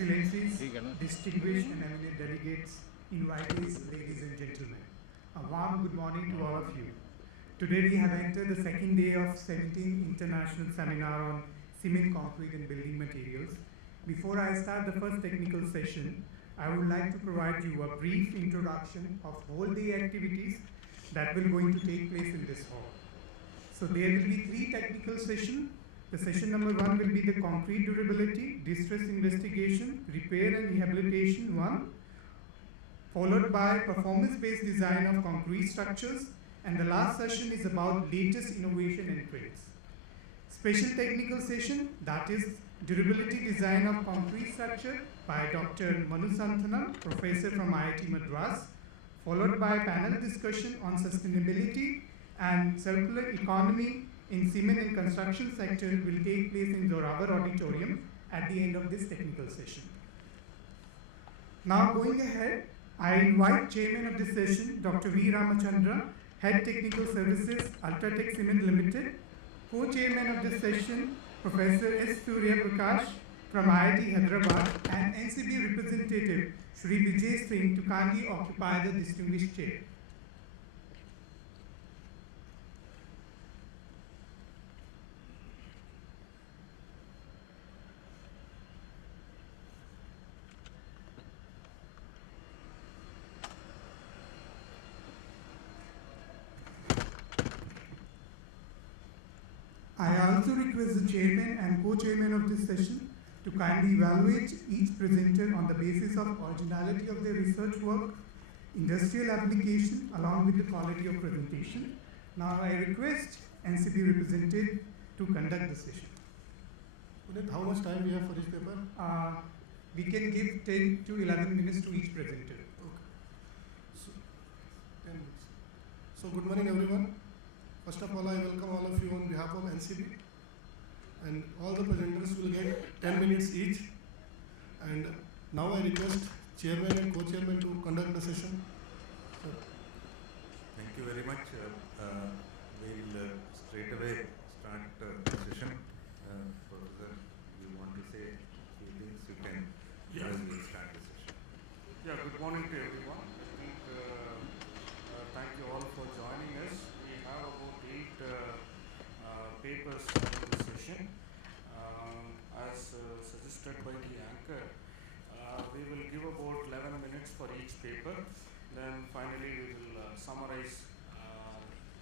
Excellencies, distinguished and eminent delegates, invitees, ladies and gentlemen, a warm good morning to all of you. Today we have entered the second day of 17th International Seminar on Cement, Concrete and Building Materials. Before I start the first technical session, I would like to provide you a brief introduction of whole day activities that will going to take place in this hall. So there will be 3 technical sessions. The session number 1 will be the concrete durability, distress investigation, repair and rehabilitation 1, followed by performance-based design of concrete structures, and the last session is about latest innovation and trends. Special technical session, that is durability design of concrete structure by Dr. Manekshaw, professor from IIT Madras, followed by panel discussion on sustainability and circular economy in cement and construction sector will take place in Zorawar Auditorium at the end of this technical session. Now going ahead, I invite Chairman of this session, Dr. V. Ramachandra, Head Technical Services, UltraTech Cement Limited, Co-Chairman of this session, Professor S. Suriya Prakash from IIT Hyderabad, and NCB representative, Shri Vijay Singh, to kindly occupy the distinguished chair. I also request the chairman and co-chairman of this session to kindly evaluate each presenter on the basis of originality of their research work, industrial application, along with the quality of presentation. Now I request NCB representative to conduct the session. Punit, how much time we have for each paper? We can give 10 to 11 minutes to each presenter. Okay. So, 10 minutes. So good morning everyone. First of all, I welcome all of you on behalf of NCB, and all the presenters will get 10 minutes each. And now I request chairman and co-chairman to conduct the session. Sir. Thank you very much. We'll straight away start the session. Professor, you want to say a few things? You can. Yes. We'll start the session. Yeah, good morning to everyone. I think thank you all for joining us. We have about 8 papers in this session. As suggested by the anchor, we will give about 11 minutes for each paper. Then finally we will summarize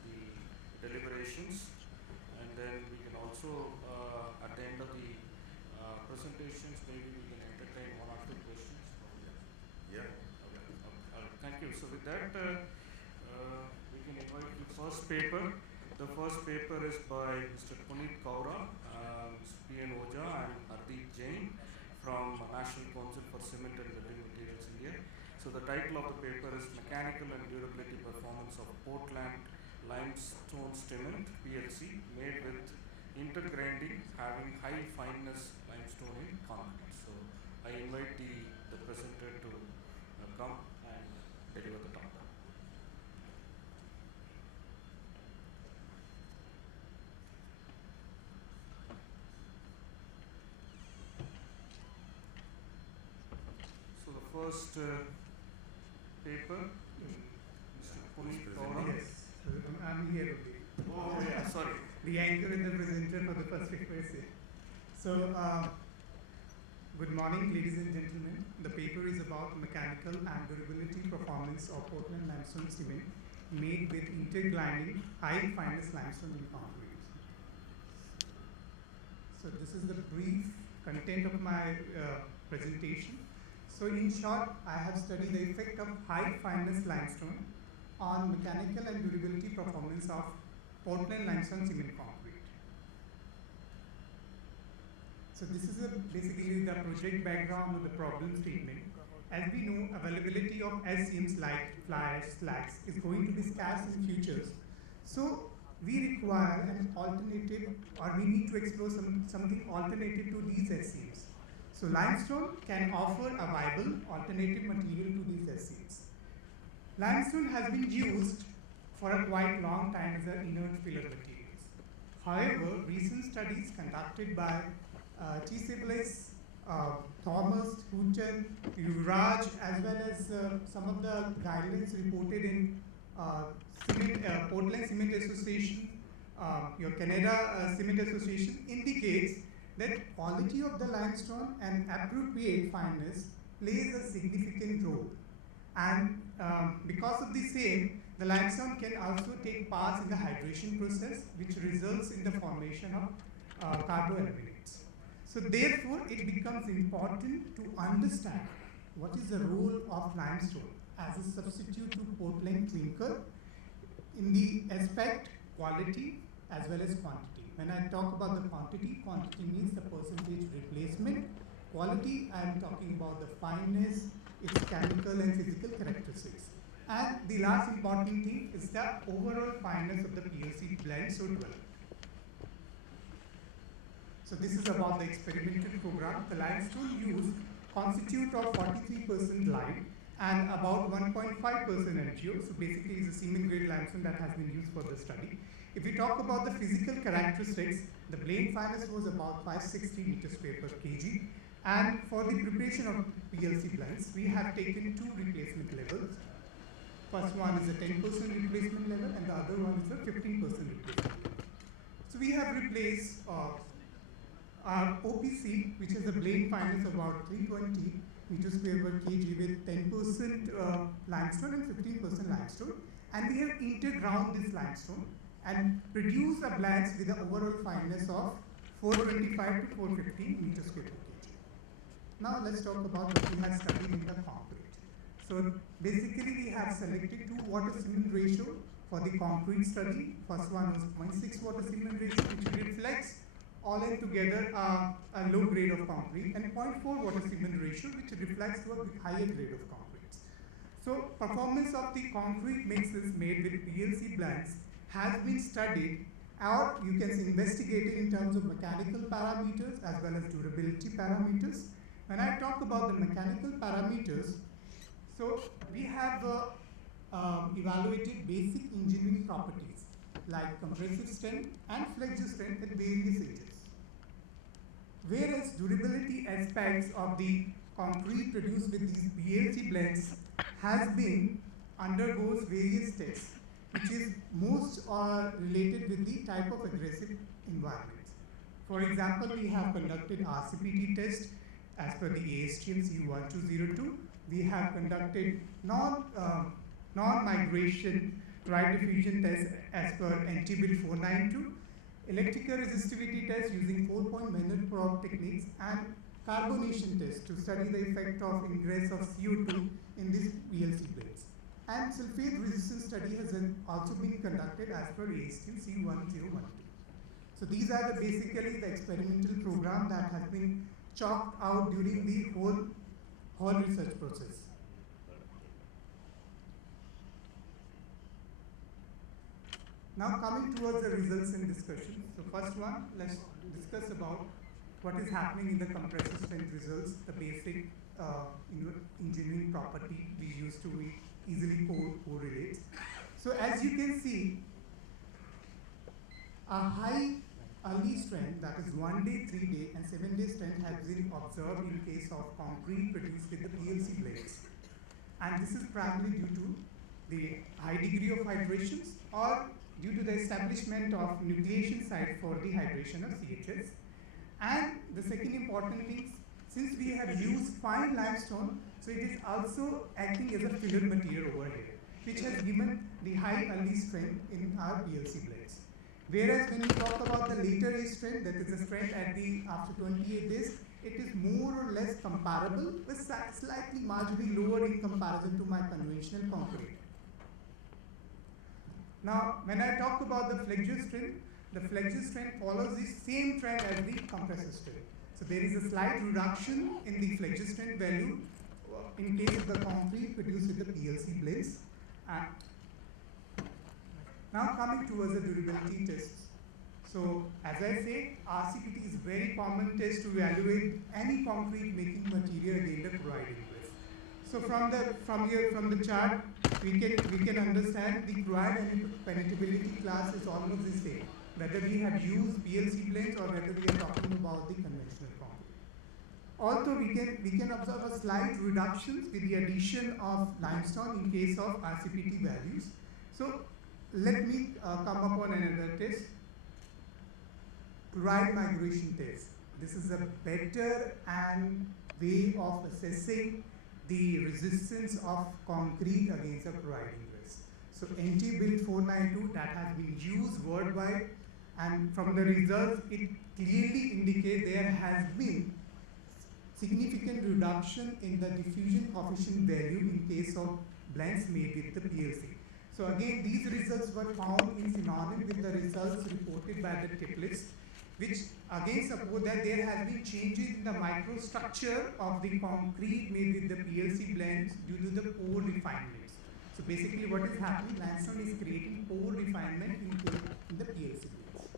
the deliberations, and then we can also at the end of the presentations maybe we can entertain 1 or 2 questions. Yeah. Thank you. So with that, we can invite the first paper. The first paper is by Mr. Punit Kaura, P.N. Oja and Hardeep Jain from National Council for Cement and Building Materials India. So the title of the paper is Mechanical and Durability Performance of Portland Limestone Cement PLC made with intergrinding having high fineness limestone in concrete. So I invite the presenter to come and deliver the talk. So the first paper, Mr. Punit Kaura. Yes, I'm here only. Oh yeah, sorry. The anchor and the presenter for the first paper is here. So, good morning, ladies and gentlemen. The paper is about mechanical and durability performance of Portland limestone cement made with intergrinding high fineness limestone in concrete. So this is the brief content of my presentation. So in short, I have studied the effect of high fineness limestone on mechanical and durability performance of Portland limestone cement concrete. So this is basically the project background or the problem statement. As we know, availability of SCMs like fly ash slags is going to be scarce in futures. So we require an alternative, or we need to explore something alternative to these SCMs. So limestone can offer a viable alternative material to these SCMs. Limestone has been used for a quite long time as an inert filler materials. However, recent studies conducted by TCSS Thomas, Hooton, Yuvraj, as well as some of the guidelines reported in Portland Cement Association, your Canada Cement Association, indicates that quality of the limestone and appropriate fineness plays a significant role. And because of the same, the limestone can also take part in the hydration process, which results in the formation of carboaminates. So therefore, it becomes important to understand what is the role of limestone as a substitute to Portland clinker in the aspect quality as well as quantity. When I talk about the quantity, quantity means the percentage replacement. Quality, I am talking about the fineness, its chemical and physical characteristics. And the last important thing is the overall fineness of the PLC blend so developed. So this is about the experimental program. The limestone used constitute of 43% lime and about 1.5% MgO. So basically it's a cement grade limestone that has been used for the study. If we talk about the physical characteristics, the blend fineness was about 560 meters square per kg. And for the preparation of PLC blends, we have taken two replacement levels. First one is a 10% replacement level and the other one is a 15% replacement level. So we have replaced our OPC, which is a blend fineness about 320 meters square per kg with 10% limestone and 15% limestone. And we have interground this limestone and produce a blends with an overall fineness of 425 to 450 meters square per kg. Now let's talk about what we have studied in the concrete. So basically we have selected two water cement ratio for the concrete study. First one was 0.6 water cement ratio, which reflects all in together a low grade of concrete, and 0.4 water cement ratio, which reflects to a higher grade of concrete. So performance of the concrete mixes made with PLC blends has been studied, or you can investigate it in terms of mechanical parameters as well as durability parameters. When I talk about the mechanical parameters, so we have evaluated basic engineering properties like compressive strength and flexure strength at various ages. Whereas durability aspects of the concrete produced with these PLC blends has been undergoes various tests, which is most related with the type of aggressive environment. For example, we have conducted RCPT test as per the ASTM CU1202. We have conducted non-migration dry diffusion test as per NCB 492, electrical resistivity test using 4-point Maynard probe techniques, and carbonation test to study the effect of ingress of CO2 in these PLC blades. And sulfate resistance study has also been conducted as per ASTM CU1012. So these are basically the experimental program that has been chalked out during the whole research process. Now coming towards the results and discussion. So first one, let's discuss about what is happening in the compressor strength results, the basic engineering property we use to easily correlate. So as you can see, a high early strength, that is 1 day, 3 day, and 7 day strength has been observed in case of concrete produced with the PLC blades. And this is primarily due to the high degree of hydrations or due to the establishment of nucleation site for the hydration of CHS. And the second important thing, since we have used fine limestone, so it is also acting as a filler material over here, which has given the high early strength in our PLC blades. Whereas when we talk about the later age strength, that is the strength at the after 28 days, it is more or less comparable, but slightly marginally lower in comparison to my conventional concrete. Now, when I talk about the flexure strength follows the same trend as the compressor strength. So there is a slight reduction in the flexure strength value in case of the concrete produced with the PLC blades. Now coming towards the durability tests. So as I say, RCPT is very common test to evaluate any concrete making material against the chloride ingress. So from the chart, we can understand the chloride and penetrability class is almost the same, whether we have used PLC blades or whether we are talking about the conventional concrete. although we can observe a slight reduction with the addition of limestone in case of RCPT values. So let me come upon another test, chloride migration test. This is a better and way of assessing the resistance of concrete against a chloride ingress. So NT Build 492 that has been used worldwide, and from the results it clearly indicates there has been significant reduction in the diffusion coefficient value in case of blends made with the PLC. So again, these results were found in synonym with the results reported by the triplets, which again support that there has been changes in the microstructure of the concrete made with the PLC blends due to the pore refinements. So basically what is happening, limestone is creating pore refinement in the PLC blends.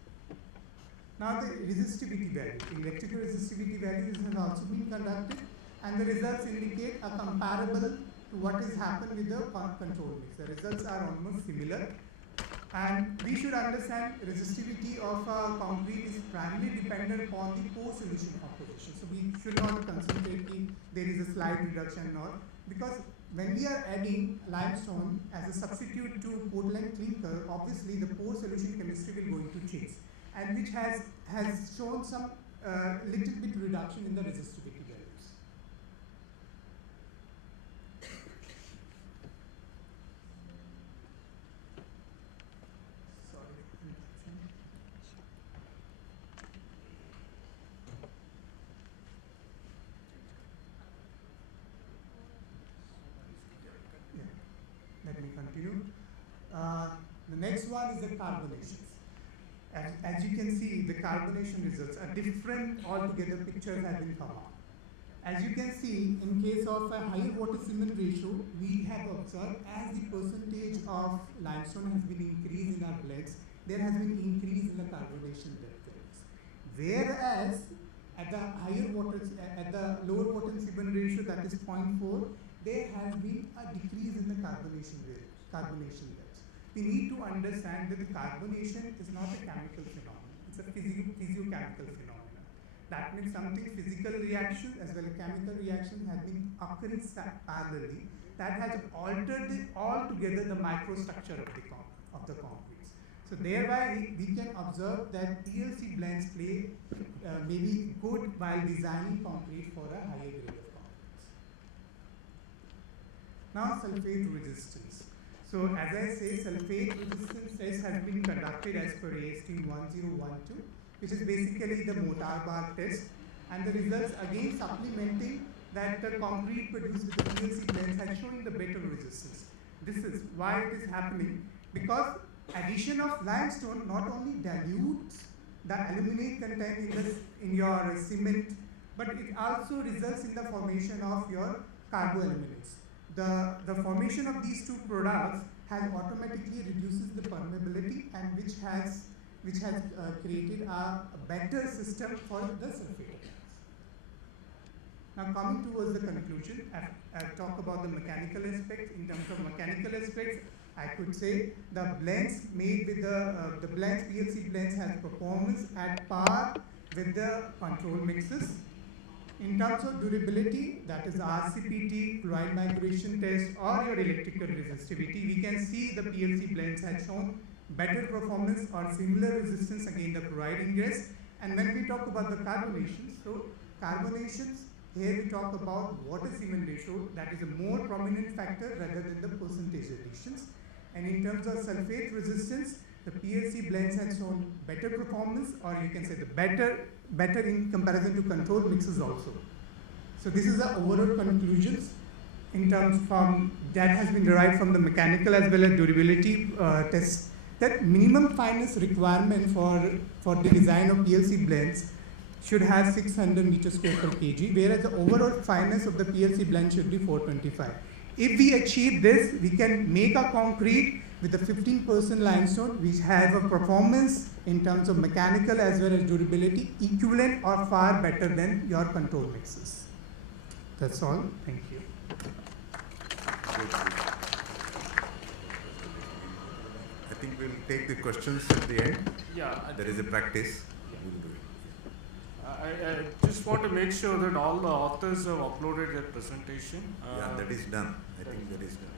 Now the resistivity value, electrical resistivity values have also been conducted, and the results indicate a comparable to what has happened with the control mix. The results are almost similar, and we should understand resistivity of concrete is primarily dependent upon the pore solution composition. So we should not concentrate if there is a slight reduction or, because when we are adding limestone as a substitute to Portland clinker, obviously the pore solution chemistry will going to change, and which has shown some little bit reduction in the resistivity values. Sorry, interruption. Yeah. Let me continue. The next one is the carbonations. As you can see, the carbonation results are different altogether. Pictures have been come out. As you can see, in case of a higher water cement ratio, we have observed as the percentage of limestone has been increased in our blends, there has been increase in the carbonation levels. Whereas at the lower water cement ratio, that is 0.4, there has been a decrease in the carbonation levels. We need to understand that the carbonation is not a chemical phenomenon, it's a physiochemical phenomenon. That means something physical reaction as well as chemical reaction has been occurring parallelly that has altered altogether the microstructure of the concretes. So thereby we can observe that PLC blends play may be good while designing concrete for a higher grade of concretes. Now sulfate resistance. So as I say, sulfate resistance test has been conducted as per AST 1012, which is basically the mortar bar test, and the results again supplementing that the concrete produced with the PLC blends has shown the better resistance. This is why it is happening, because addition of limestone not only dilutes the aluminate content in your cement, but it also results in the formation of your carboaluminates. The formation of these two products has automatically reduces the permeability, and which has created a better system for the sulfate. Now coming towards the conclusion, I'll talk about the mechanical aspects. In terms of mechanical aspects, I could say the blends made with the blends, PLC blends, has performance at par with the control mixes. In terms of durability, that is RCPT, chloride migration test, or your electrical resistivity, we can see the PLC blends have shown better performance or similar resistance against the chloride ingress. And when we talk about the carbonations, so carbonations, here we talk about water cement ratio, that is a more prominent factor rather than the percentage additions. And in terms of sulfate resistance, the PLC blends have shown better performance, or you can say the better in comparison to control mixes also. So this is the overall conclusions in terms from that has been derived from the mechanical as well as durability tests, that minimum fineness requirement for the design of PLC blends should have 600 meters square per kg, whereas the overall fineness of the PLC blend should be 425. If we achieve this, we can make a concrete with a 15% limestone, which has a performance in terms of mechanical as well as durability equivalent or far better than your control mixes. That's all. Thank you. I think we'll take the questions at the end. Yeah. There is a practice. Yeah. We'll do it. I just want to make sure that all the authors have uploaded their presentation. Yeah, that is done. I think that is done.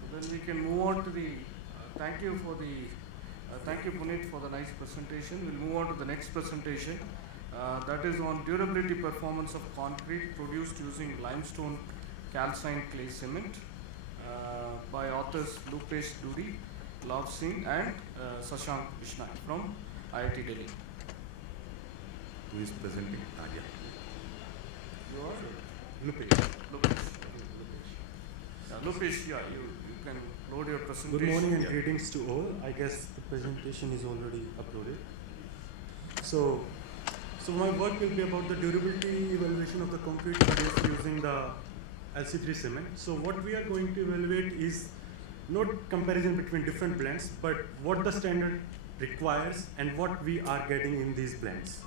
So then we can move on to the, thank you Puneet for the nice presentation. We'll move on to the next presentation. That is on durability performance of concrete produced using limestone calcined clay cement by authors Lupesh Duri, Lav Singh and Sashank Vishna from IIT Delhi. Who is presenting? Yeah. You are? Lupesh. Lupesh. Lupesh, yeah, you can load your presentation. Good morning and Yeah. greetings to all. I guess the presentation is already uploaded. So my work will be about the durability evaluation of the concrete produced using the LC3 cement. So what we are going to evaluate is not comparison between different blends, but what the standard requires and what we are getting in these blends.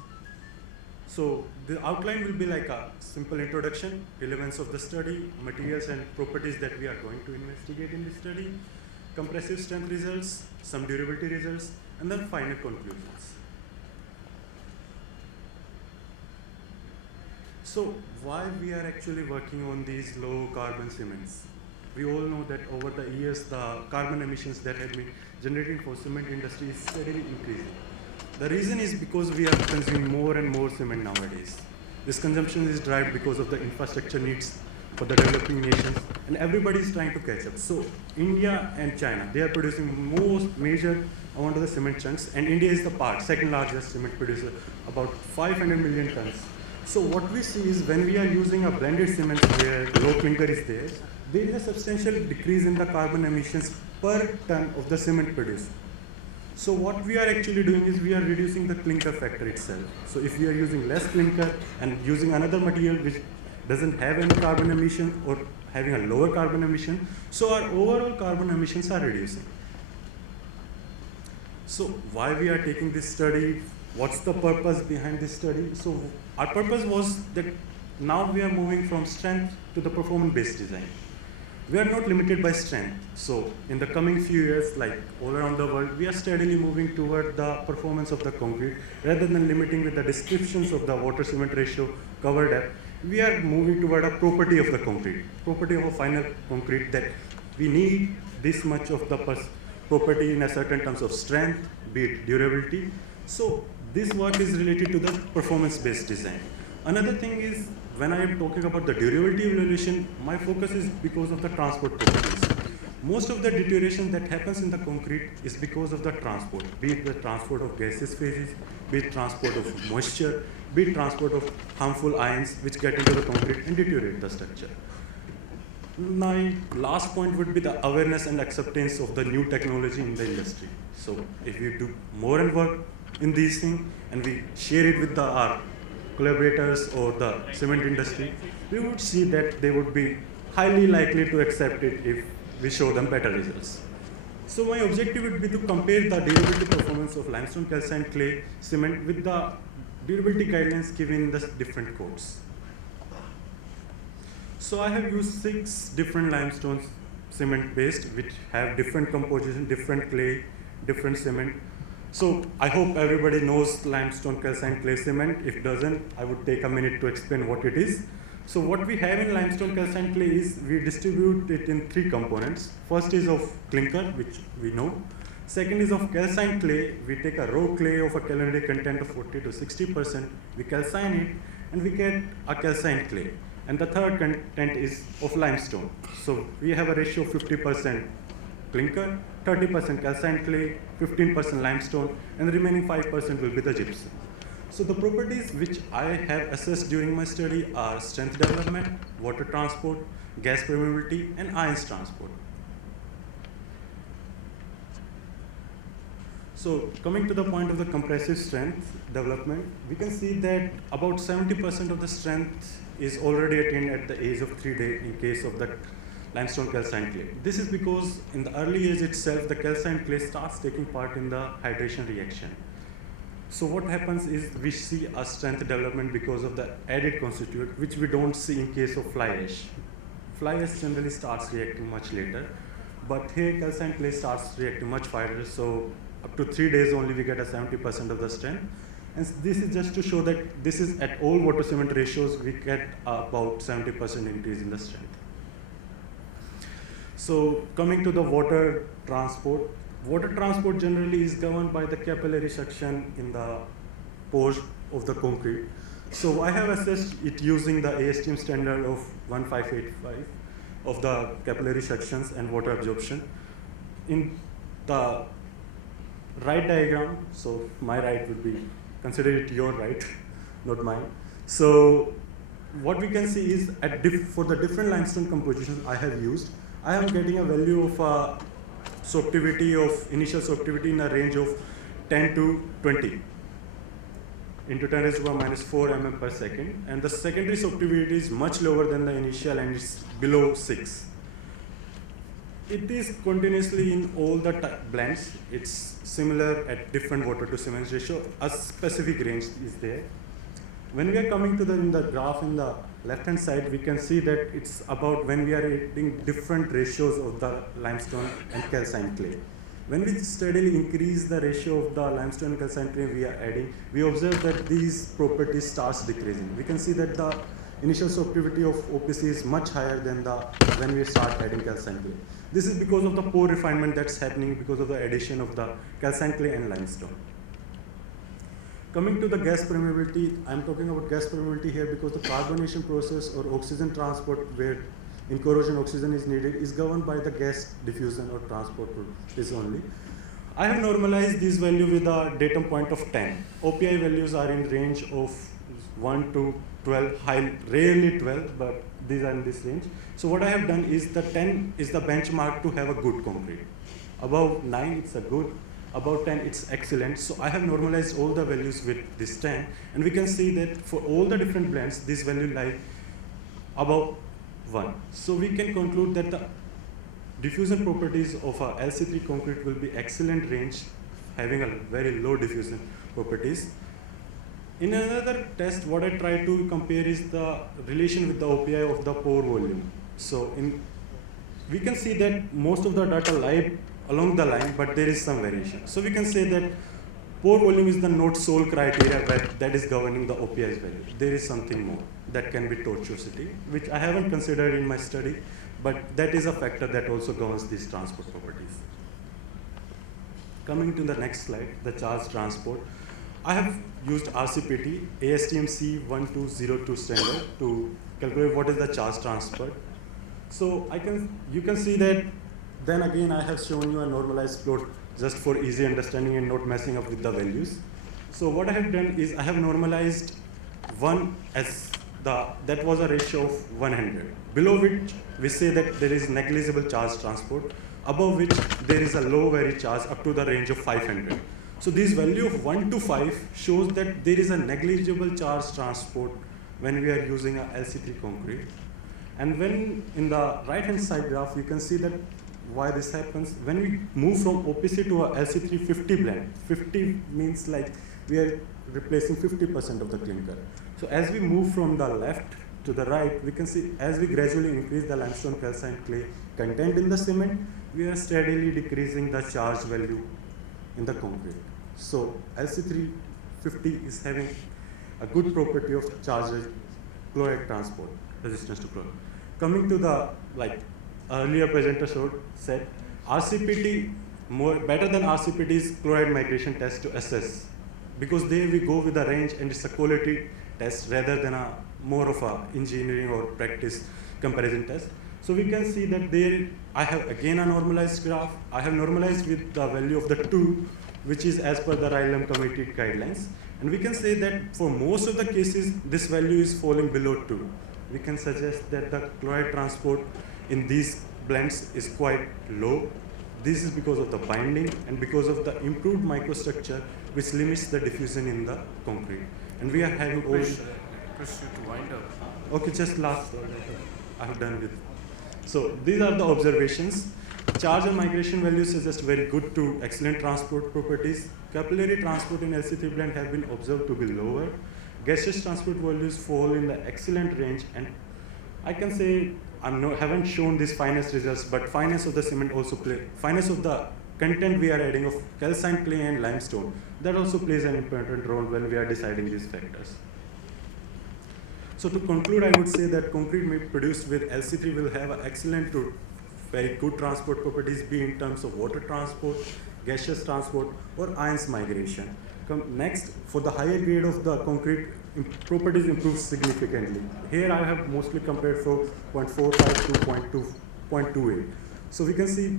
So the outline will be like a simple introduction, relevance of the study, materials and properties that we are going to investigate in the study, compressive strength results, some durability results, and then final conclusions. So why we are actually working on these low carbon cements? We all know that over the years the carbon emissions that have been generated for cement industry is steadily increasing. The reason is because we are consuming more and more cement nowadays. This consumption is driven because of the infrastructure needs for the developing nations, and everybody is trying to catch up. So India and China, they are producing most major amount of the cement chunks, and India is the second largest cement producer, about 500 million tons. So what we see is when we are using a blended cement where low clinker is there is a substantial decrease in the carbon emissions per ton of the cement produced. So what we are actually doing is we are reducing the clinker factor itself. So if we are using less clinker and using another material which doesn't have any carbon emission or having a lower carbon emission, so our overall carbon emissions are reducing. So why we are taking this study? What's the purpose behind this study? So our purpose was that now we are moving from strength to the performance-based design. We are not limited by strength. So in the coming few years, like all around the world, we are steadily moving toward the performance of the concrete rather than limiting with the descriptions of the water cement ratio, cover depth. We are moving toward a property of the concrete, property of a final concrete, that we need this much of the property in a certain terms of strength, be it durability. So this work is related to the performance-based design. Another thing is, when I am talking about the durability evaluation, my focus is because of the transport properties. Most of the deterioration that happens in the concrete is because of the transport, be it the transport of gaseous phases, be it transport of moisture, be it transport of harmful ions which get into the concrete and deteriorate the structure. My last point would be the awareness and acceptance of the new technology in the industry. So if we do more and work in these things and we share it with our collaborators or the cement industry, we would see that they would be highly likely to accept it if we show them better results. So my objective would be to compare the durability performance of limestone calcined clay cement with the durability guidelines given in the different codes. So I have used 6 different limestone cement based which have different composition, different clay, different cement. So I hope everybody knows limestone calcined clay cement. If doesn't, I would take a minute to explain what it is. So what we have in limestone calcined clay is we distribute it in 3 components. First is of clinker, which we know. Second is of calcined clay. We take a raw clay of a calorific content of 40 to 60%. We calcine it and we get a calcined clay. And the third content is of limestone. So we have a ratio of 50% clinker, 30% calcined clay, 15% limestone, and the remaining 5% will be the gypsum. So the properties which I have assessed during my study are strength development, water transport, gas permeability, and ions transport. So coming to the point of the compressive strength development, we can see that about 70% of the strength is already attained at the age of 3 days in case of the limestone calcined clay. This is because in the early age itself, the calcined clay starts taking part in the hydration reaction. So what happens is we see a strength development because of the added constituent, which we don't see in case of fly ash. Fly ash generally starts reacting much later, but here calcined clay starts reacting much faster. So up to 3 days only we get a 70% of the strength. And this is just to show that this is at all water cement ratios, we get about 70% increase in the strength. So coming to the water transport generally is governed by the capillary suction in the pores of the concrete. So I have assessed it using the ASTM standard of 1585 of the capillary suctions and water absorption. In the right diagram, so my right would be, consider it your right, not mine. So what we can see is for the different limestone compositions I have used, I am getting a value of initial sorptivity in a range of 10 to 20 into 10 raised to the power minus 4 mm per second, and the secondary sorptivity is much lower than the initial and it's below 6. It is continuously in all the blends. It's similar at different water to cement ratio. A specific range is there. When we are coming to in the graph in the left hand side, we can see that it's about when we are adding different ratios of the limestone and calcined clay. When we steadily increase the ratio of the limestone and calcined clay we are adding, we observe that these properties starts decreasing. We can see that the initial sorptivity of OPC is much higher than when we start adding calcined clay. This is because of the pore refinement that's happening because of the addition of the calcined clay and limestone. Coming to the gas permeability, I'm talking about gas permeability here because the carbonation process or oxygen transport where in corrosion oxygen is needed is governed by the gas diffusion or transport is only. I have normalized this value with a datum point of 10. OPI values are in range of 1 to 12, rarely 12, but these are in this range. So what I have done is the 10 is the benchmark to have a good concrete. Above 9, it's a good. Above 10, it's excellent. So I have normalized all the values with this 10. And we can see that for all the different blends, this value lies above 1. So we can conclude that the diffusion properties of a LC3 concrete will be excellent range, having a very low diffusion properties. In another test, what I try to compare is the relation with the OPI of the pore volume. So we can see that most of the data lie along the line, but there is some variation. So we can say that pore volume is the not sole criteria that is governing the OPI's value. There is something more that can be tortuosity, which I haven't considered in my study, but that is a factor that also governs these transport properties. Coming to the next slide, the charge transport. I have used RCPT, ASTM C1202 standard to calculate what is the charge transport. So you can see that then again I have shown you a normalized plot just for easy understanding and not messing up with the values. So what I have done is I have normalized 1 as that was a ratio of 100, below which we say that there is negligible charge transport, above which there is a low vary charge up to the range of 500. So this value of 1 to 5 shows that there is a negligible charge transport when we are using a LC3 concrete. And when in the right hand side graph, you can see that why this happens. When we move from OPC to a LC3 50 blend, 50 means like we are replacing 50% of the clinker. So as we move from the left to the right, we can see as we gradually increase the limestone calcined clay content in the cement, we are steadily decreasing the charge value in the concrete. So LC3 50 is having a good property of charge chloride transport, resistance to chloride. Coming to the earlier presenter said, RCPT better than RCPT is chloride migration test to assess, because there we go with a range and it's a quality test rather than a more of a engineering or practice comparison test. So we can see that there I have again a normalized graph. I have normalized with the value of the 2, which is as per the RILM committee guidelines. And we can say that for most of the cases, this value is falling below 2. We can suggest that the chloride transport in these blends is quite low. This is because of the binding and because of the improved microstructure, which limits the diffusion in the concrete. And we are having all. Request you to wind up. Okay, just last. I have done with. So these are the observations. Charge and migration values suggest very good to excellent transport properties. Capillary transport in LC3 blend have been observed to be lower. Gaseous transport values fall in the excellent range, and I can say haven't shown these finest results, but fineness of the cement also fineness of the content we are adding of calcined clay and limestone. That also plays an important role when we are deciding these factors. So to conclude, I would say that concrete produced with LC3 will have an excellent to very good transport properties, be in terms of water transport, gaseous transport, or ions migration. Next, for the higher grade of the concrete, properties improve significantly. Here I have mostly compared from 0.45 to 0.28. So we can see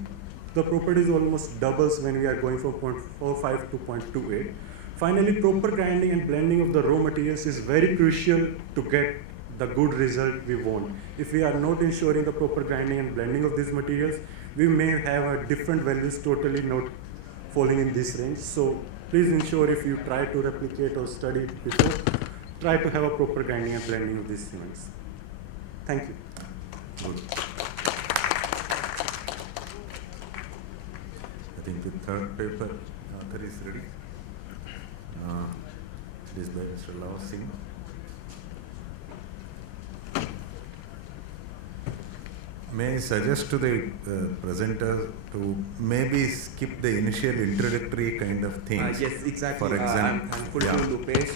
the properties almost doubles when we are going from 0.45 to 0.28. Finally, proper grinding and blending of the raw materials is very crucial to get the good result we want. If we are not ensuring the proper grinding and blending of these materials, we may have a different values totally not falling in this range. So please ensure if you try to replicate or study before, try to have a proper grinding and blending of these cements. Thank you. Good. I think the third paper author is ready. It is by Mr. Lava Singh. May I suggest to the presenter to maybe skip the initial introductory kind of things? Yes, exactly. For example, I'm thankful to Lupesh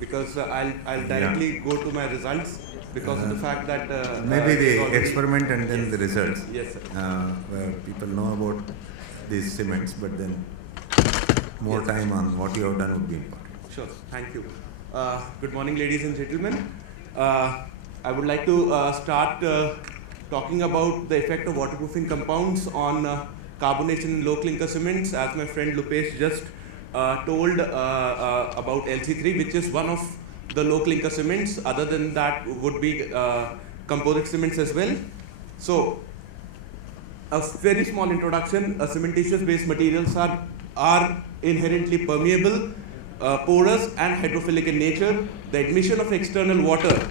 because I'll directly go to my results because of the fact that maybe the experiment and then yes. the results. Yes, sir. Where people know about these cements, but then more yes, time on what you have done would be important. Sure, thank you. Good morning, ladies and gentlemen. I would like to start talking about the effect of waterproofing compounds on carbonation in low clinker cements, as my friend Lupesh just told about LC3, which is one of the low clinker cements. Other than that would be composite cements as well. So, a very small introduction. Cementitious based materials are inherently permeable, porous and hydrophilic in nature. The admission of external water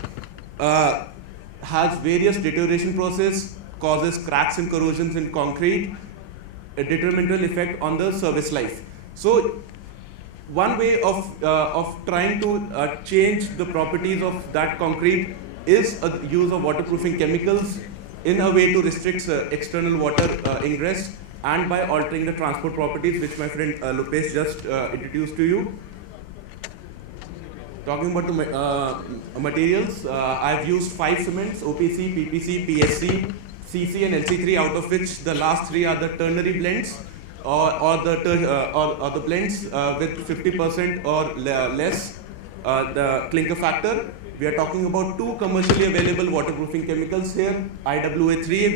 has various deterioration process, causes cracks and corrosions in concrete, a detrimental effect on the service life. So one way of trying to change the properties of that concrete is a use of waterproofing chemicals in a way to restrict external water ingress, and by altering the transport properties, which my friend Lupesh just introduced to you. Talking about the materials, I've used 5 cements: OPC, PPC, PSC, CC and LC3, out of which the last 3 are the ternary blends or the blends with 50% or less the clinker factor. We are talking about 2 commercially available waterproofing chemicals here: IWA3,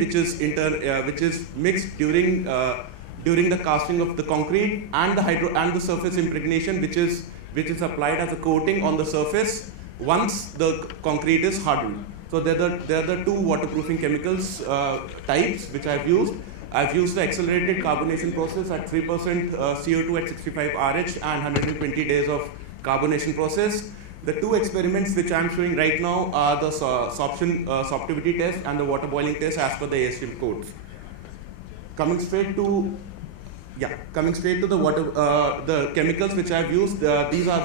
which is mixed during the casting of the concrete, and the surface impregnation, which is applied as a coating on the surface once the concrete is hardened. So they are the 2 waterproofing chemicals types which I've used. I've used the accelerated carbonation process at 3% CO2 at 65 RH and 120 days of carbonation process. The 2 experiments which I'm showing right now are the sorptivity test and the water boiling test as per the ASTM codes. Coming straight to the water, the chemicals which I've used. These are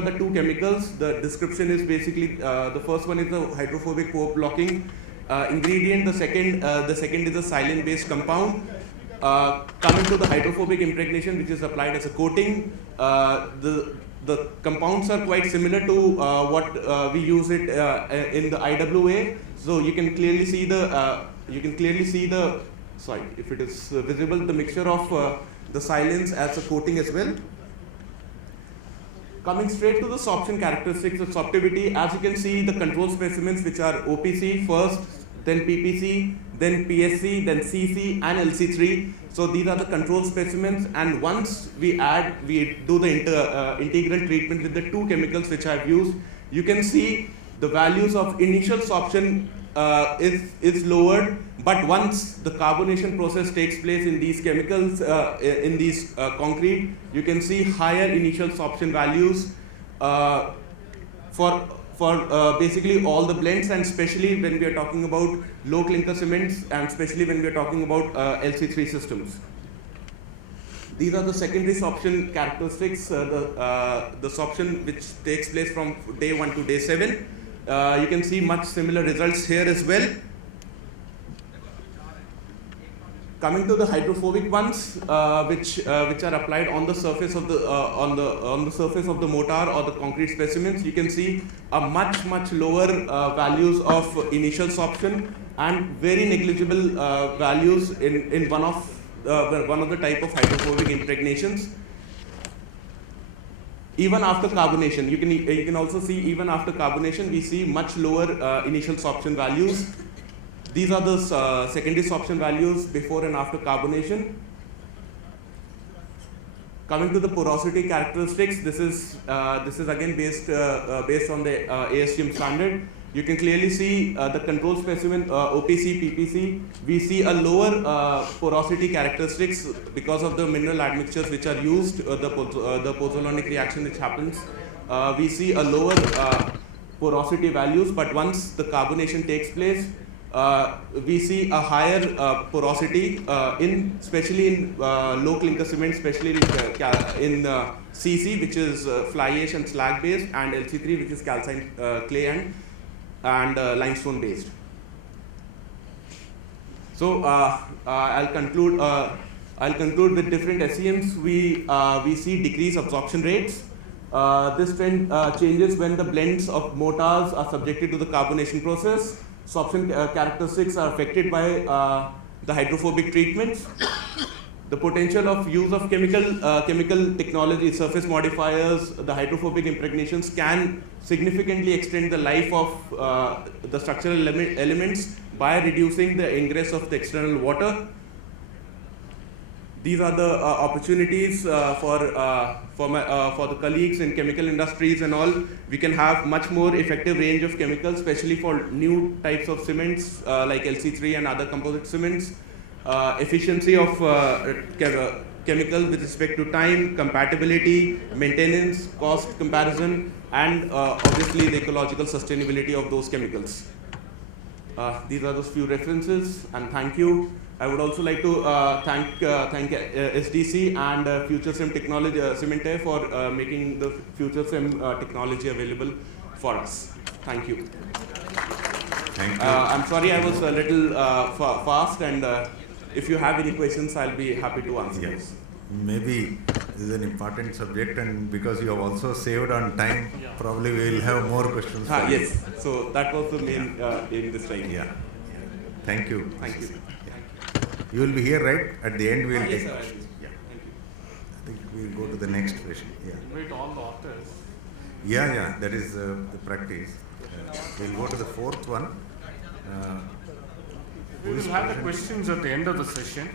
the 2 chemicals. The description is basically the first one is the hydrophobic pore blocking ingredient. The second is a silane-based compound. Coming to the hydrophobic impregnation, which is applied as a coating. The compounds are quite similar to what we use it in the IWA. So you can clearly see the sorry, if it is visible, the mixture of the silanes as a coating as well. Coming straight to the sorption characteristics of sorptivity, as you can see, the control specimens, which are OPC first, then PPC, then PSC, then CC and LC3. So these are the control specimens, and once we do the integral treatment with the 2 chemicals which I've used, you can see the values of initial sorption is lowered, but once the carbonation process takes place in these chemicals, in these concrete, you can see higher initial sorption values for basically all the blends, and especially when we are talking about low clinker cements, and especially when we are talking about LC3 systems. These are the secondary sorption characteristics, the sorption which takes place from day 1 to day 7. You can see much similar results here as well. Coming to the hydrophobic ones, which are applied on the surface of the on the surface of the mortar or the concrete specimens, you can see a much lower values of initial sorption and very negligible values in one of the type of hydrophobic impregnations. Even after carbonation, you can also see even after carbonation we see much lower initial sorption values. These are the secondary sorption values before and after carbonation. Coming to the porosity characteristics, this is again based on the ASTM standard. You can clearly see the control specimen OPC, PPC. We see a lower porosity characteristics because of the mineral admixtures which are used, the pozzolanic reaction which happens. We see a lower porosity values, but once the carbonation takes place, we see a higher porosity, especially in low clinker cement, especially in CC, which is fly ash and slag based, and LC3, which is calcined clay and limestone based. So I'll conclude with different SEMs. We see decreased absorption rates. This trend changes when the blends of mortars are subjected to the carbonation process. Sorption characteristics are affected by the hydrophobic treatments. The potential of use of chemical technology, surface modifiers, the hydrophobic impregnations can significantly extend the life of the structural elements by reducing the ingress of the external water. These are the opportunities for the colleagues in chemical industries and all. We can have much more effective range of chemicals, especially for new types of cements like LC3 and other composite cements. Efficiency of chemical with respect to time, compatibility, maintenance, cost comparison, and obviously the ecological sustainability of those chemicals. These are those few references, and thank you. I would also like to thank SDC and FutureSim Technology Cemente for making the FutureSim technology available for us. Thank you. Thank you. I'm sorry I was a little fast, and if you have any questions, I'll be happy to answer. Yes. Maybe this is an important subject, and because you have also saved on time, probably we will have more questions. Yes. So that was the main in this time. Yeah. Thank you. Thank you. You will be here, right? At the end, we will Yes, take sir. questions. Yeah. Thank you. I think we will go to the next question. Yeah. Invite all the authors. Yeah. That is the practice. We will go to the fourth one. We will have the questions at the end of the session.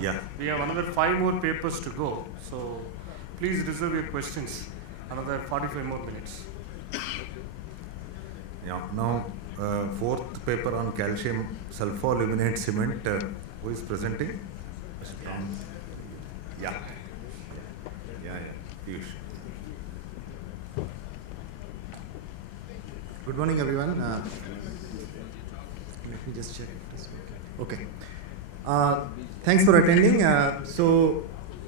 Yeah. We have another 5 more papers to go, so please reserve your questions. Another 45 more minutes. Yeah. Now, fourth paper on calcium sulfoaluminate cement. Who is presenting? Yeah. Piyush. Good morning, everyone. Let me just check. Okay. Thanks for attending. So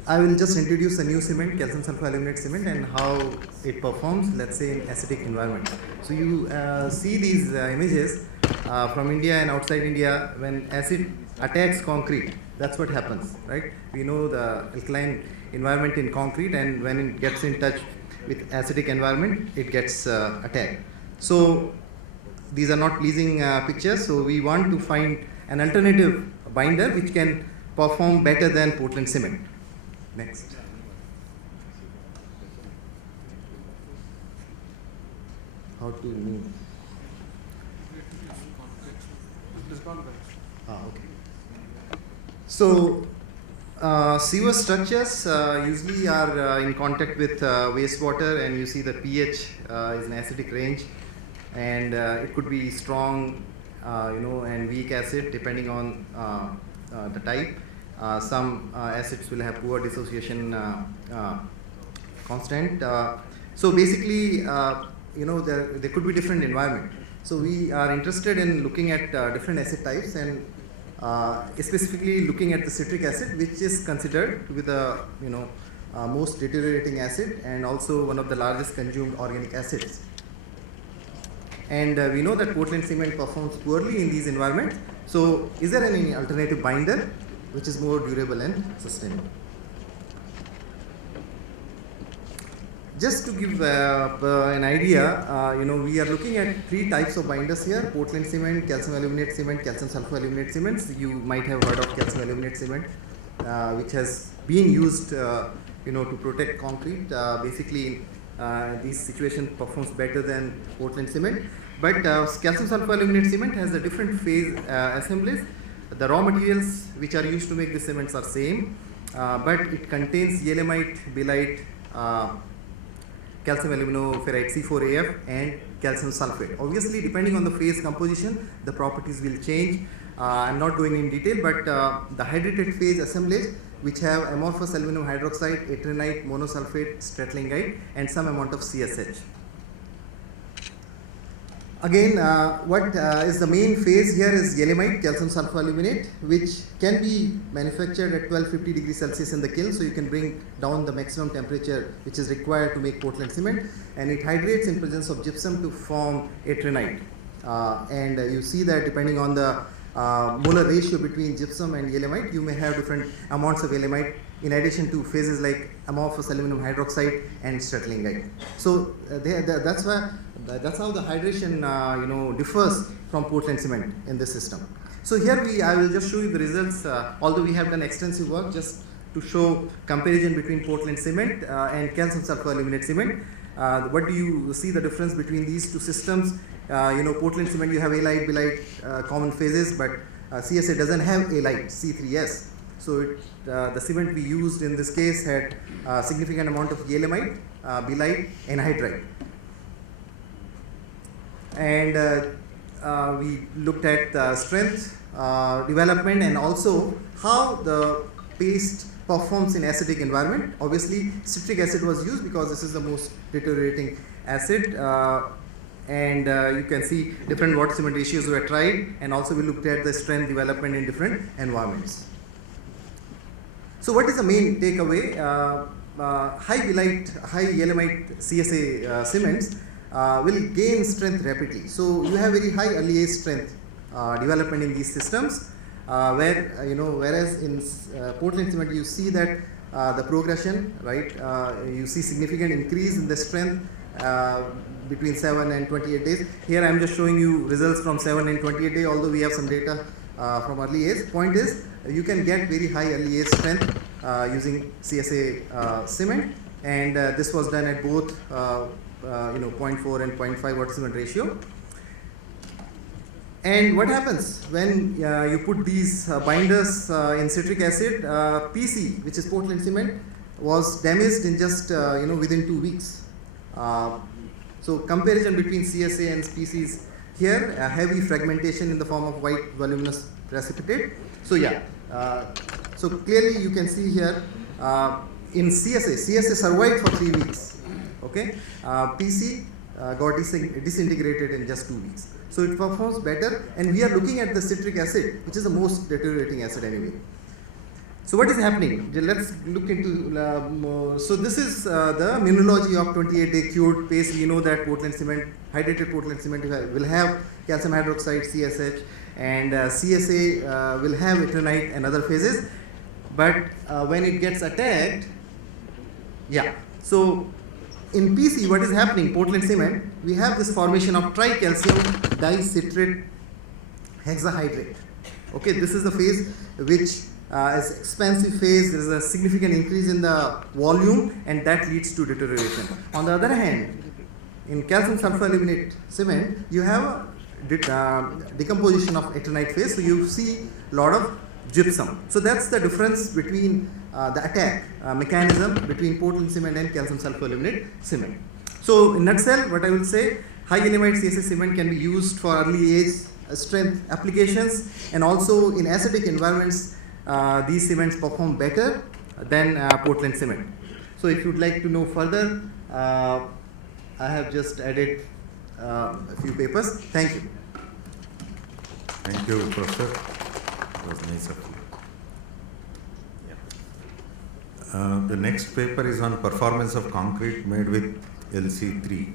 I will just introduce a new cement, calcium sulfoaluminate cement, and how it performs, let's say, in acidic environment. So you see these images from India and outside India. When acid attacks concrete, that's what happens, right? We know the alkaline environment in concrete, and when it gets in touch with acidic environment, it gets attacked. So these are not pleasing pictures. So we want to find an alternative binder which can perform better than Portland cement. Next. How to move? Okay. So sewer structures usually are in contact with wastewater, and you see the pH is an acidic range, and it could be strong, and weak acid depending on the type. Some acids will have poor dissociation constant. So basically, there could be different environment. So we are interested in looking at different acid types, and specifically looking at the citric acid, which is considered to be the most deteriorating acid, and also one of the largest consumed organic acids. And we know that Portland cement performs poorly in these environments. So is there any alternative binder which is more durable and sustainable. Just to give an idea, we are looking at 3 types of binders here: Portland cement, calcium aluminate cement, calcium sulfoaluminate cements. You might have heard of calcium aluminate cement, which has been used, to protect concrete. Basically, this situation performs better than Portland cement. But calcium sulfoaluminate cement has a different phase assemblies. The raw materials which are used to make the cements are same, but it contains yeelimite, belite, calcium aluminoferrite C4AF and calcium sulfate. Obviously, depending on the phase composition, the properties will change. I'm not going in detail, but the hydrated phase assemblies which have amorphous aluminum hydroxide, eternite, monosulfate, stratlingite, and some amount of CSH. Again, what is the main phase here is yeelimite, calcium sulfoaluminate, which can be manufactured at 1250 degrees Celsius in the kiln, so you can bring down the maximum temperature which is required to make Portland cement, and it hydrates in presence of gypsum to form eternite. And you see that depending on the molar ratio between gypsum and yeelimite, you may have different amounts of yeelimite in addition to phases like amorphous aluminum hydroxide and stratlingite. So that's how the hydration differs from Portland cement in this system. So here I will just show you the results, although we have done extensive work just to show comparison between Portland cement and calcium sulfoaluminate cement. What do you see the difference between these two systems? Portland cement, you have halide, belite, common phases, but CSA doesn't have halide, C3S. So the cement we used in this case had a significant amount of yeelimite, belite, and hydride. And we looked at the strength, development, and also how the paste performs in acidic environment. Obviously, citric acid was used because this is the most deteriorating acid. And you can see different water cement ratios were tried, and also we looked at the strength development in different environments. So what is the main takeaway? High belite, high yeelimite CSA cements will gain strength rapidly. So you have very high early age strength development in these systems, whereas in Portland cement you see that the progression, right? You see significant increase in the strength between 7 and 28 days. Here I am just showing you results from 7 and 28 days, although we have some data from early age. Point is, you can get very high early age strength using CSA cement, and this was done at both 0.4 and 0.5 water cement ratio. And what happens when you put these binders in citric acid? PC, which is Portland cement, was damaged in just within 2 weeks. So comparison between CSA and species here, heavy fragmentation in the form of white voluminous precipitate. So yeah, so clearly you can see here in CSA survived for 3 weeks. Okay, PC got disintegrated in just 2 weeks. So it performs better, and we are looking at the citric acid, which is the most deteriorating acid anyway. So what is happening? Let's look into more. So this is the mineralogy of 28-day cured paste. We know that Portland cement, hydrated Portland cement will have calcium hydroxide, CSH, and CSA will have eternite and other phases. But when it gets attacked, yeah. So in PC, what is happening? Portland cement, we have this formation of tricalcium dicitrate hexahydrate. Okay, this is the phase which is expansive phase. There is a significant increase in the volume, and that leads to deterioration. On the other hand, in calcium sulfoaluminate cement, you have a decomposition of eternite phase, so you see a lot of gypsum. So that's the difference between the attack mechanism between Portland cement and calcium sulfoaluminate cement. So in nutshell, what I will say, high yeelimite CSA cement can be used for early age strength applications, and also in acidic environments, these cements perform better than Portland cement. So if you would like to know further, I have just added a few papers. Thank you. Thank you, Professor. It was nice of you. The next paper is on performance of concrete made with LC3.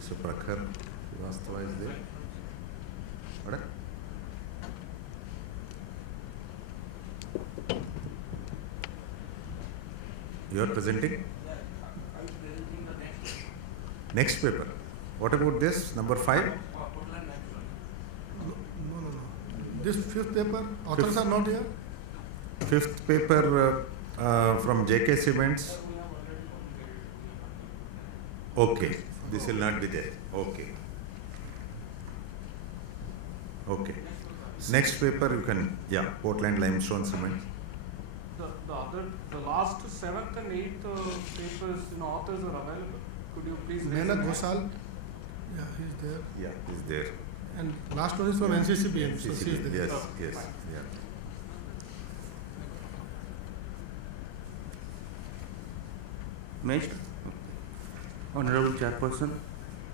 So Prakash Srivastava is there. What? You are presenting? Next paper. What about this, number 5? No. This fifth paper, authors are not here. Fifth paper from JK Cements. Okay, this will not be there. Okay. Okay. Next paper you can, yeah, Portland limestone cement. The last 7th and 8th papers, authors are available. Could you please raise Meena your hand? Gosal, yeah, he's there. Yeah, is there. And last one is from NCCB, so she is there. Yes, Oh, yes, fine. yeah. Next, Honorable Chairperson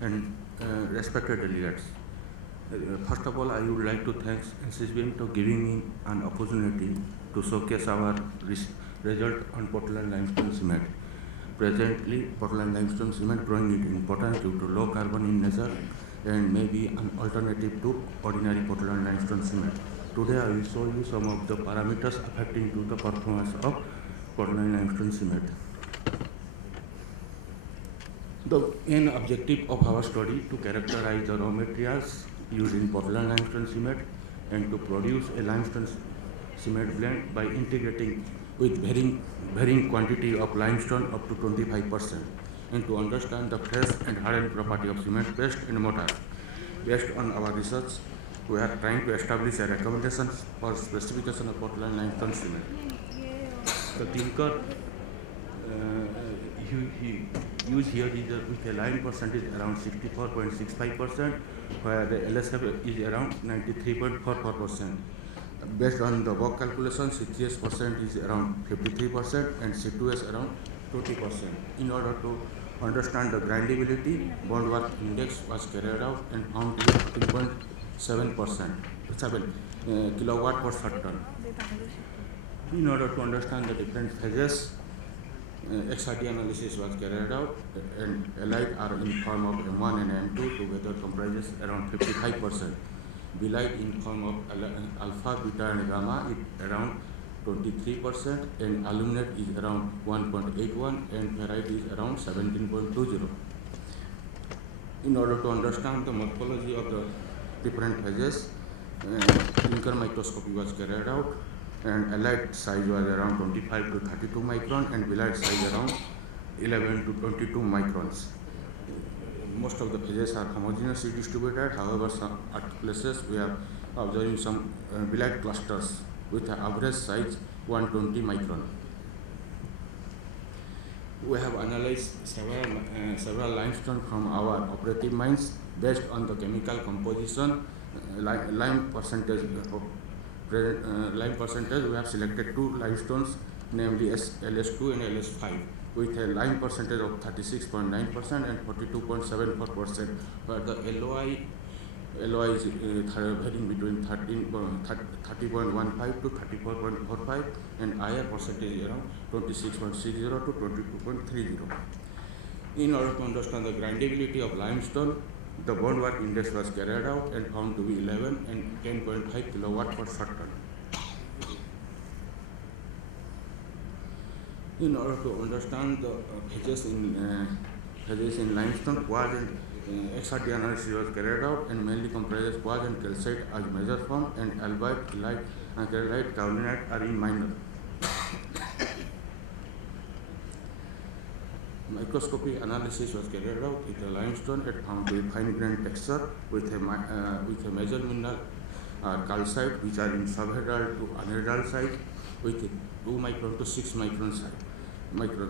and respected delegates. First of all, I would like to thank NCB for giving me an opportunity to showcase our result on Portland limestone cement. Presently, Portland limestone cement growing in importance due to low carbon in nature and may be an alternative to ordinary Portland limestone cement. Today, I will show you some of the parameters affecting to the performance of Portland limestone cement. The main objective of our study to characterize the raw materials used in Portland limestone cement and to produce a limestone cement blend by integrating with varying quantity of limestone up to 25%, and to understand the fresh and hardened property of cement paste and mortar. Based on our research, we are trying to establish a recommendation for specification of Portland limestone cement. The clinker he used here is with a lime percentage around 64.65%, where the LSF is around 93.44%. Based on the work calculation, CTS percent is around 53% and C2S around 20%. In order to understand the grindability, bond work index was carried out and found to be 13.7%, kilowatt per short ton. In order to understand the different phases, XRD analysis was carried out, and allied are in form of M1 and M2 together comprises around 55%. Belite in form of alpha, beta and gamma is around 23%, and aluminate is around 1.81 and ferrite is around 17.20. In order to understand the morphology of the different phases, clinker microscopy was carried out, and allied size was around 25 to 32 micron and belite size around 11 to 22 microns. Most of the phases are homogeneously distributed. However, at places we are observing some belite clusters with an average size 120 micron. We have analyzed several limestone from our operative mines based on the chemical composition, lime percentage. Lime percentage, we have selected two limestones, namely LS2 and LS5, with a lime percentage of 36.9% and 42.74%, where the LOI is varying between 30.15 to 34.45, and IR percentage is around 26.60 to 22.30. In order to understand the grindability of limestone, the bond work index was carried out and found to be 11 and 10.5 kilowatt per short ton. In order to understand the phases in limestone, quartz and XRD analysis was carried out and mainly comprises quartz and calcite as major form, and albite, elite, and kerallite, kaolinite are in minor. Microscopy analysis was carried out with the limestone and found to be fine grained texture with a major mineral calcite, which are in subhedral to anhedral site with 2 micron to 6 micron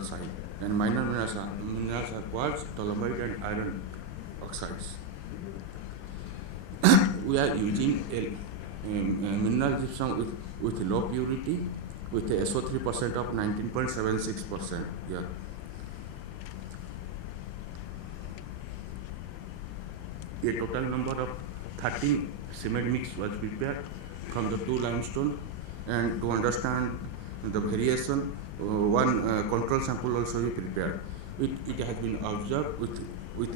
site, and minor minerals are quartz, dolomite and iron oxides. We are using a mineral gypsum with low purity with a SO3% of 19.76%. Yeah. A total number of 13 cement mix was prepared from the two limestone, and to understand the variation, one control sample also be prepared. It has been observed with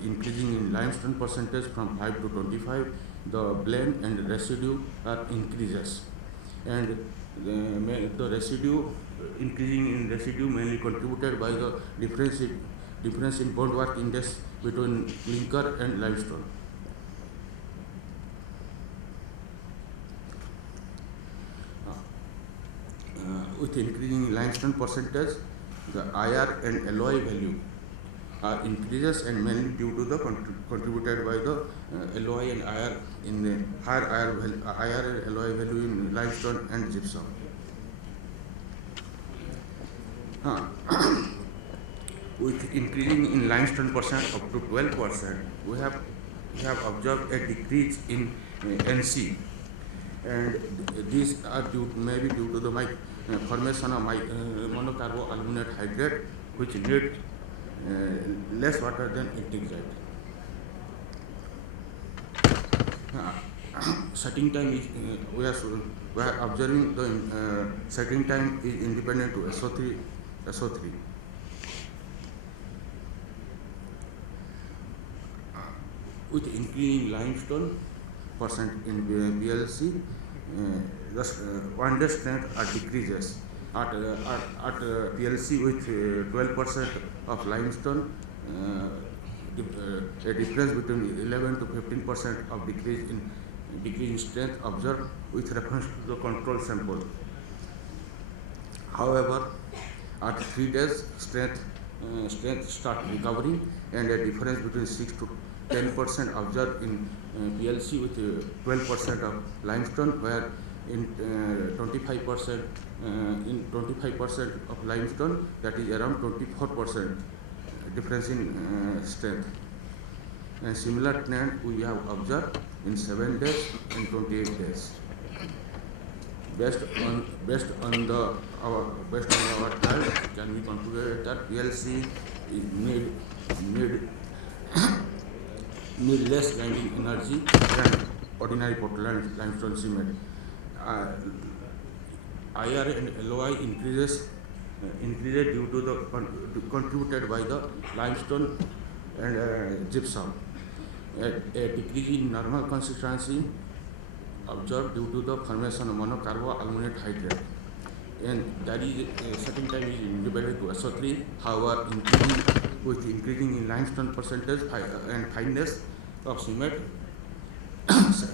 increasing in limestone percentage from 5 to 25, the blend and residue are increases, and the residue increasing in residue mainly contributed by the difference in bond work index between clinker and limestone. With increasing limestone percentage, the IR and LOI value increases and mainly due to the contributed by the LOI and IR in the higher IR and LOI value in limestone and gypsum. With increasing in limestone percent up to 12%, we have observed a decrease in NC, and these are maybe due to the formation of monocarboaluminate hydrate, which need less water than ectixide. Setting time is we are observing the setting time is independent to SO3. With increasing limestone percent in PLC, one day strength decreases. At PLC with 12% of limestone, a difference between 11 to 15% of decrease in strength observed with reference to the control sample. However, at 3 days, strength start recovering, and a difference between 6 to 10% observed in PLC with 12% of limestone, where in 25% of limestone, that is around 24% difference in strength. And similar trend we have observed in 7 days and 28 days. Based on our trial, can we conclude that PLC need less grinding energy than ordinary Portland limestone cement. IR and LOI increases due to the contributed by the limestone and gypsum. A decrease in normal consistency observed due to the formation of monocarboaluminate hydrate, and that is setting time is independent to SO3. However, with increasing in limestone percentage and fineness of cement,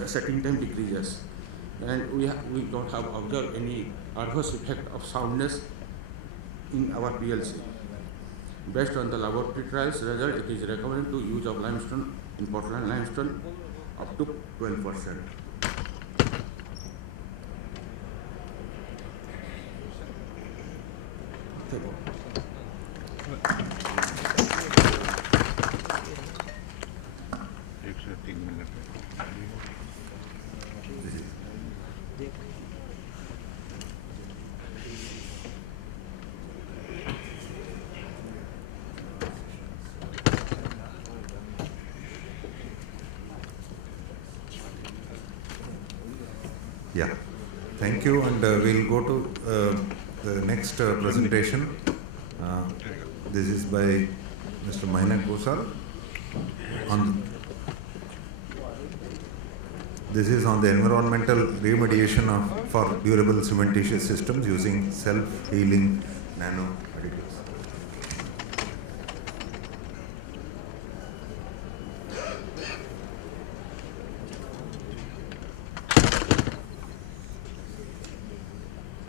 setting time decreases, and we don't have observed any adverse effect of soundness in our PLC. Based on the laboratory trials result, it is recommended to use of limestone in Portland limestone up to 12%. Yeah, thank you, and we'll go to the next presentation. This is by Mr. Manekshaw. This is on the environmental remediation for durable cementitious systems using self-healing nano additives.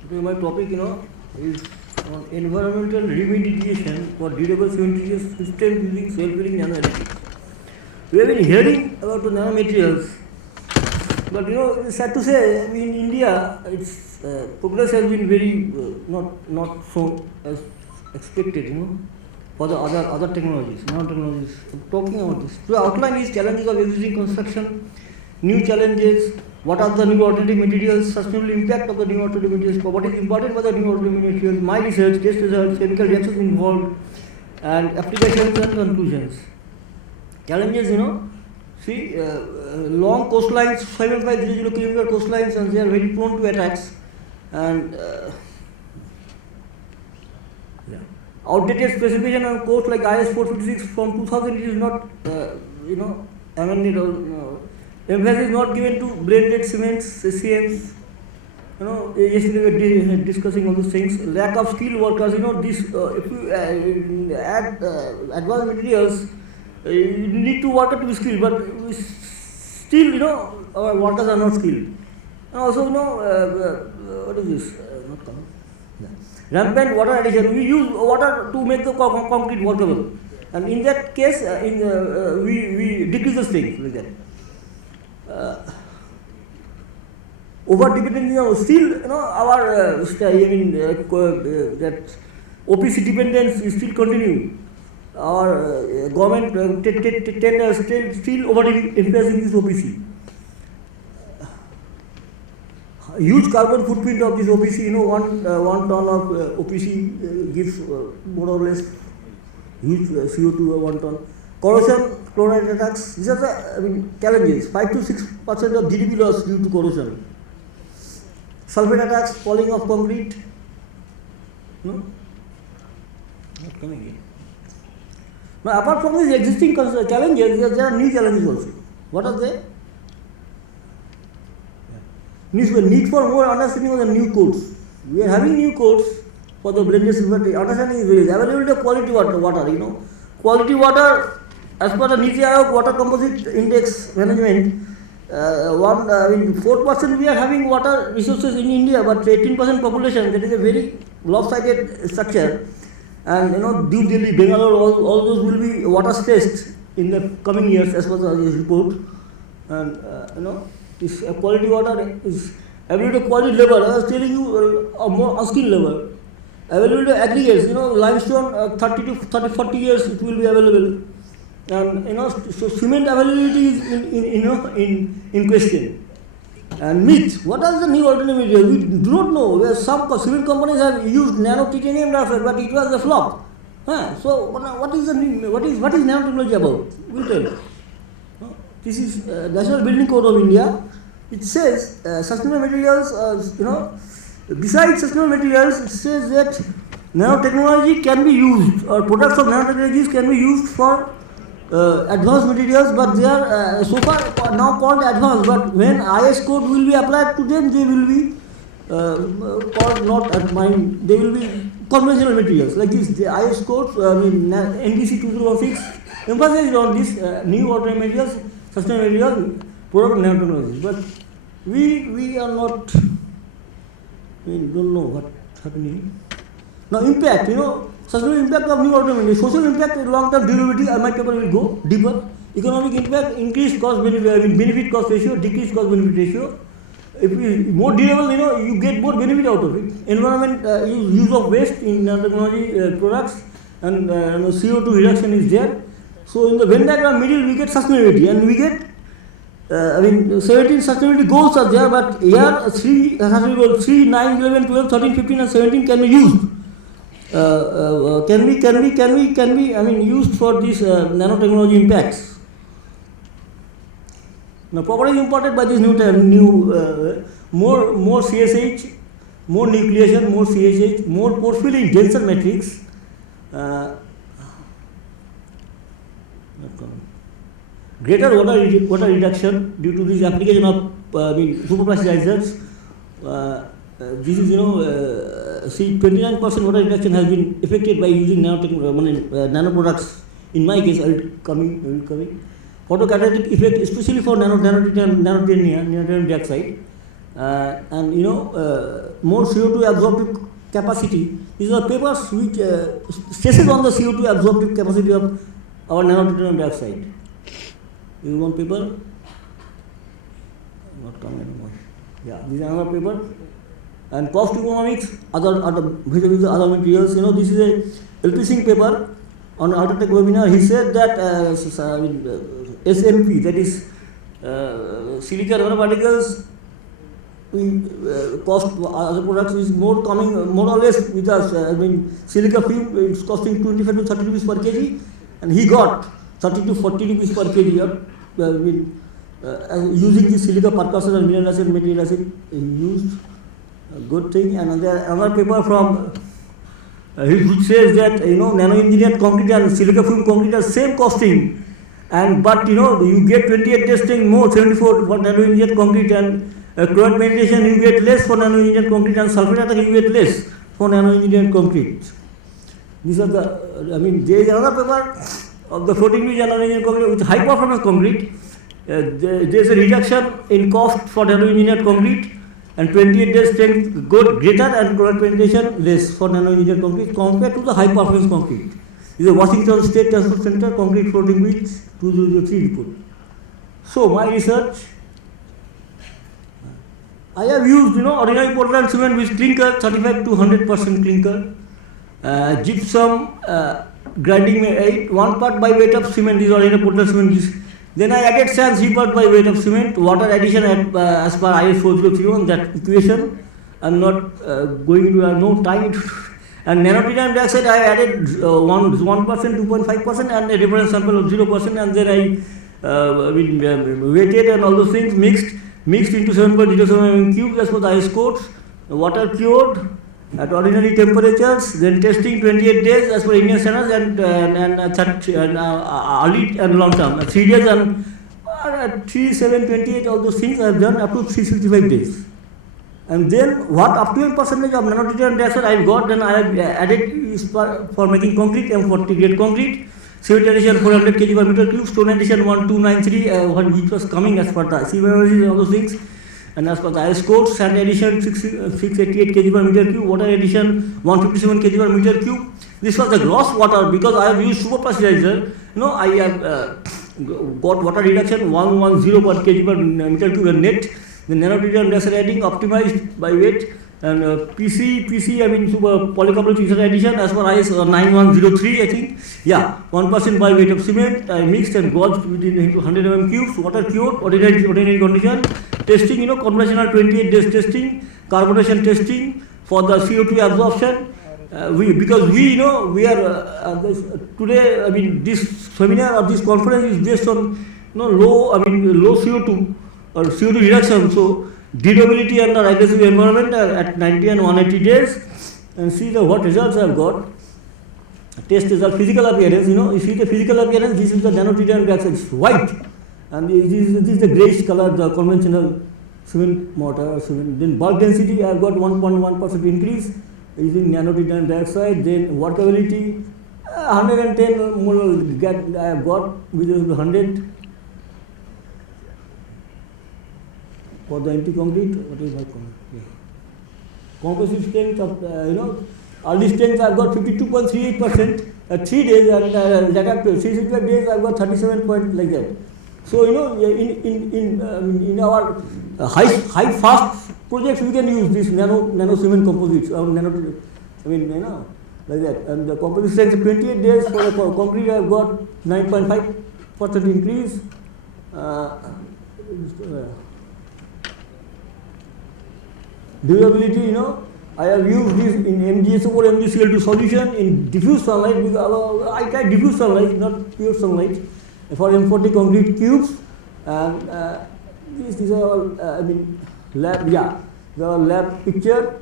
Today my topic, is on environmental remediation for durable cementitious systems using self-healing nano additives. We have been hearing about the nanomaterials, but it's sad to say, in India, its progress has been very not so as expected, for the other technologies, nanotechnologies. Talking about this, to outline these challenges of existing construction, new challenges. What are the new alternative materials, sustainable impact of the new alternative materials, what is important for the new alternative materials, my research, test results, chemical reactions involved, and applications and conclusions. Challenges, see, long coastlines, 7500 kilometer coastlines, and they are very prone to attacks. And outdated specification on coast like IS 456 from 2000, it is not, amended or emphasis not given to blended cements, CMs, Yesterday we were discussing all those things. Lack of skilled workers. This if you add advanced materials, you need to worker to be skilled, but we still, our workers are not skilled. And also, what is this? Not coming. Yeah. Rampant water addition. We use water to make the concrete workable, and in that case, we decrease this thing like that. Over dependence, still, our that OPC dependence is still continuing. Our government tenders still over emphasizing this OPC. Huge carbon footprint of this OPC. One ton of OPC gives more or less huge CO2 1 ton. Corrosion, chloride attacks. These are the challenges. 5 to 6% of GDP loss due to corrosion. Sulfate attacks, falling of concrete. No? Not coming in. Now, apart from these existing challenges, there are new challenges also. What are they? Need for more understanding of the new codes. We are having new codes for the blended system, but understanding is very availability of quality water. Quality water, as per the NITI Aayog Water Composite Index Management, 4% we are having water resources in India, but 18% population, that is a very lopsided structure. And New Delhi, Bangalore, all those will be water stressed in the coming years as per this report. And this quality water is available to quality level. I was telling you a more unskilled level. Available to aggregates, limestone 30 to 40 years it will be available. And so cement availability is in question. And myth, what are the new alternative materials? We do not know. Where some cement companies have used nano titanium dioxide, but it was a flop. So what is nanotechnology about? We'll tell you. This is National Building Code of India. It says sustainable materials, besides sustainable materials, it says that nanotechnology can be used, or products of nanotechnologies can be used for advanced materials, but they are so far now called advanced, but when IS code will be applied to them, they will be called not they will be conventional materials. Like this, the IS code, NBC 2016 emphasizes on this new alternative materials, sustainable materials, product of nanotechnology. But we are not, don't know what's happening. Now impact, sustainable impact of new alternative, social impact, long-term durability, my paper will go deeper. Economic impact, increased cost benefit, benefit cost ratio, decreased cost benefit ratio. If it is more durable, you get more benefit out of it. Environment, use of waste in nanotechnology products, and CO2 reduction is there. So in the Venn diagram middle, we get sustainability, and we get 17 sustainability goals are there, but here 3, 9, 11, 12, 13, 15, and 17 can be used. Can be used for these nanotechnology impacts. Now, properties imported by this more CSH, more nucleation, more CSH, more porphyrin denser matrix. Greater water reduction due to this application of superplasticizers. This is 29% water reduction has been effected by using nano products. In my case, I will coming. Photocatalytic effect, especially for nanotitanium dioxide, and more CO2 absorptive capacity. These are papers which stresses on the CO2 absorptive capacity of our nanotitanium dioxide. This is one paper. Not coming anymore. Yeah, this is another paper. And cost economics, other materials. This is a LP paper on UltraTech webinar. He said that SMP, that is silica nanoparticles, cost other products is more or less with us. Silica film is costing 25 to 30 rupees per kg, and he got 30 to 40 rupees per kg. Using the silica percussor and mineral acid, material acid, he used. A good thing. And another paper from which says that nano engineered concrete and silica film concrete are same costing, but you get 28 days thing more 74 for nano engineered concrete, and chloride penetration you get less for nano-engineered concrete, and sulfate attack you get less for nano-engineered concrete. These are the, I mean, there is another paper of the floating bridge and nano-engineered concrete with high performance concrete. There is a reduction in cost for nano-engineered concrete, and 28 days strength good greater and chloride penetration less for nano-engineered concrete compared to the high performance concrete. This is a Washington State Transport Center concrete floating bridge 2003 report. So my research, I have used ordinary Portland cement with clinker 35 to 100% clinker, gypsum grinding 1 part by weight of cement is ordinary Portland cement. Then I added sand 3 part by weight of cement, water addition as per IS 4031, that equation. I am not going into no time. And nanotitanium dioxide I added 1%, 2.5% and a reference sample of 0%, and then I weighted and all those things mixed into 7.07 mm cube as per the IS codes, water cured at ordinary temperatures, then testing 28 days as per Indian standards, and early and long term, 3 days and 3, 7, 28, all those things I have done up to 365 days. And then what optimum percentage of nanotitanium dioxide I have got, then I have added for making concrete, M40 grade concrete, cement addition 400 kg per meter cube, stone addition 1293, which was coming as per the CBMS and all those things. And as per the IS code, sand addition 688 kg per meter cube, water addition 157 kg per meter cube. This was the gross water, because I have used super pasteurizer. I have got water reduction 110 per kg per meter cube net. The nanotitanium dioxide adding optimized by weight, and PC I mean super polycarbonate ether addition as per IS 9103 I think. Yeah, 1% by weight of cement. I mixed and gauged within 100 mm cubes, water cured, ordinary condition. Testing, conventional 28 days testing, carbonation testing for the CO2 absorption. Because we are today. I mean, this seminar or this conference is based on low CO2 or CO2 reduction. So durability under aggressive environment at 90 and 180 days, and see what results I have got. Test result, physical appearance. You see the physical appearance. This is the nanotitanium dioxide. It's white. And this is the greyish color, the conventional cement mortar, cement. Then bulk density, I have got 1.1% increase using nanotitanium dioxide. Then workability, 110 more I have got, which is 100 for the empty concrete. What is my concrete? Yeah. Composite strength of early strength I have got 52.38% at 3 days, and later 365 days I have got 37 point like that. So in our high fast projects we can use this nano cement composites or like that. And the composite strength 28 days for the concrete I have got 9.5% increase. Durability, I have used this in MgSO or MgCl2 solution in diffuse sunlight, because I tried diffuse sunlight, not pure sunlight, for M40 concrete cubes, and these are all lab, the lab picture,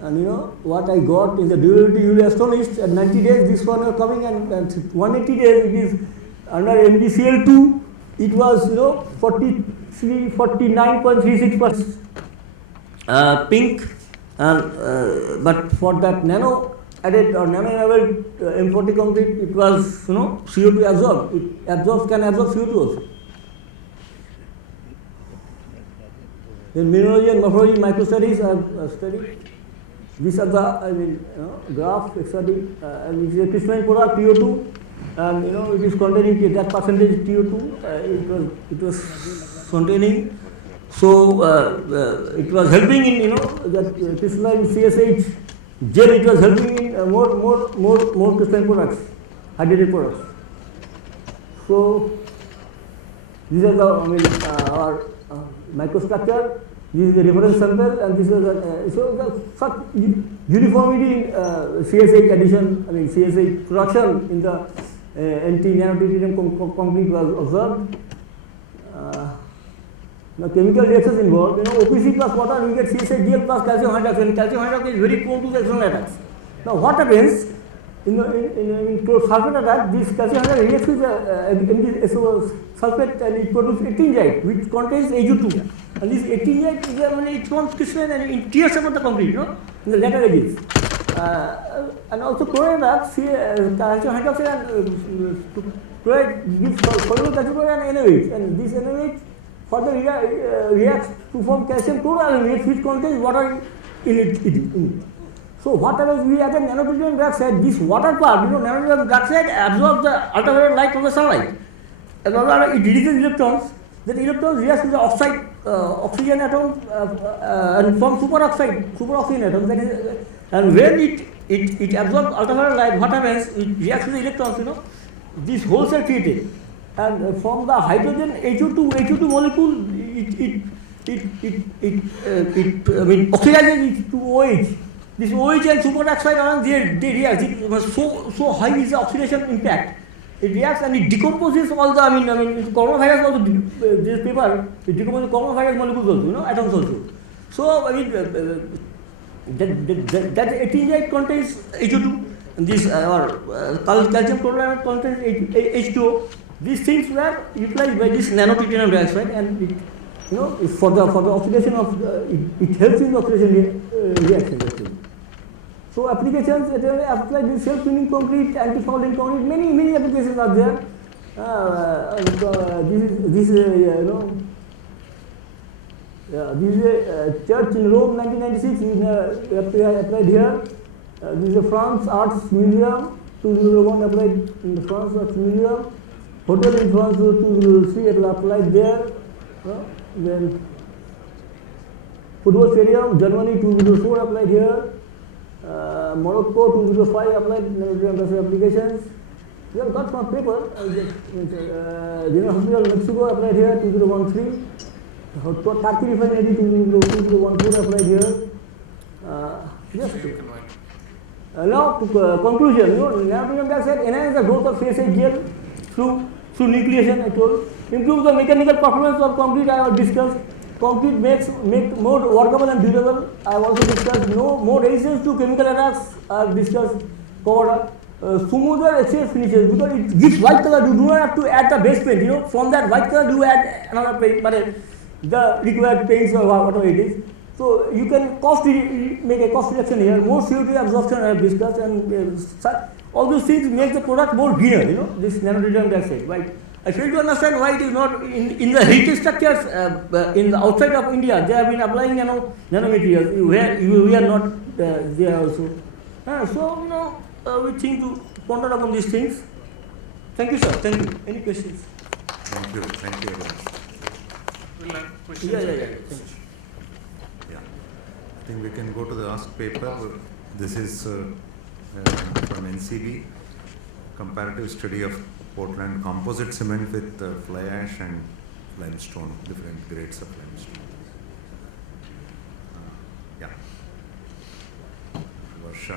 and what I got in the durability, you will be astonished. At 90 days this one are coming, and at 180 days it is under MgCl2 it was 49.36% pink, but for that nano added or nano enabled M40 concrete, it was CO2 absorbed. It can absorb CO2 also. Then mineralogy and morphology microstudies I have studied. These are the graph study. And it is a crystalline product TO2, and it is containing that percentage TO2. It was containing. So it was helping in that crystalline CSH gel. It was helping in more crystalline products, hydrated products. So these are the our microstructure. This is the reference sample, and this is such uniformity in CSH addition. CSH production in the anti-nanotitanium concrete was observed. Now chemical reactions involved, OPC plus water, we get CSHGL plus calcium hydroxide, and calcium hydroxide is very prone to the external attacks. Now what happens in sulfate attack, this calcium hydroxide reacts with sulfate, and it produces a tingite which contains AgO2. And this ettingite is it forms crystalline and it tears apart the concrete, in the later edges. And also chlorine calcium hydroxide and chloride gives soluble calcium and NaOH. And this NaOH further reacts to form calcium chloride which contains water in it. So what happens, we add a nanotritium dioxide, this water part, nanotritium dioxide absorbs the ultraviolet light from the sunlight. And it releases electrons. Then electrons react with the oxygen atom and form superoxygen atoms. That is, and when it absorbs ultraviolet light, what happens? It reacts with the electrons. These holes are created, and from the hydrogen HO2 molecule, it oxidizes it to OH. This OH and superoxide ions they react. So high is the oxidation impact. It reacts and it decomposes all the, coronavirus also, this paper, it decomposes coronavirus molecules also, atoms also. So, that ettingite contains HO2, and this, calcium chloride contains H2O. These things were utilized by this nanotritium dioxide, and it, for the oxidation of, it helps in the oxidation reaction actually. So applications, applied in self-cleaning concrete, anti-fouling concrete, many applications are there. This is a church in Rome, 1996, applied here. This is a France Arts Museum, 2001 applied in the France Arts Museum. Hotel in France, 2003 applied there. Then football stadium, Germany, 2004 applied here. Morocco 2005 applied applications. We have got some paper. General Hospital Mexico applied here 2013. Turkey refinery 2014 applied here. Yes. Now to conclusion, nanotritium dioxide enhances the growth of phase gel through nucleation. I told, improves the mechanical performance of concrete. I have discussed. Concrete make more workable and durable. I have also discussed more resistance to chemical attacks. I have discussed covered smoother exchange finishes because it gives white color. You do not have to add the base paint. From that white color you add another paint, but the required paints or whatever it is. So you can make a cost reduction here. More CO2 absorption I have discussed, and all those things make the product more greener. This nanotritium dioxide, right? I fail to understand why it is not in the heritage structures in the outside of India. They have been applying nanomaterials where we are not there also. So we think to ponder upon these things. Thank you, sir. Thank you. Any questions? Thank you very much. We'll have questions. Yeah. Yeah. I think we can go to the last paper. This is from NCB, comparative study of Portland composite cement with fly ash and limestone, different grades of limestone. Yeah. Varsha.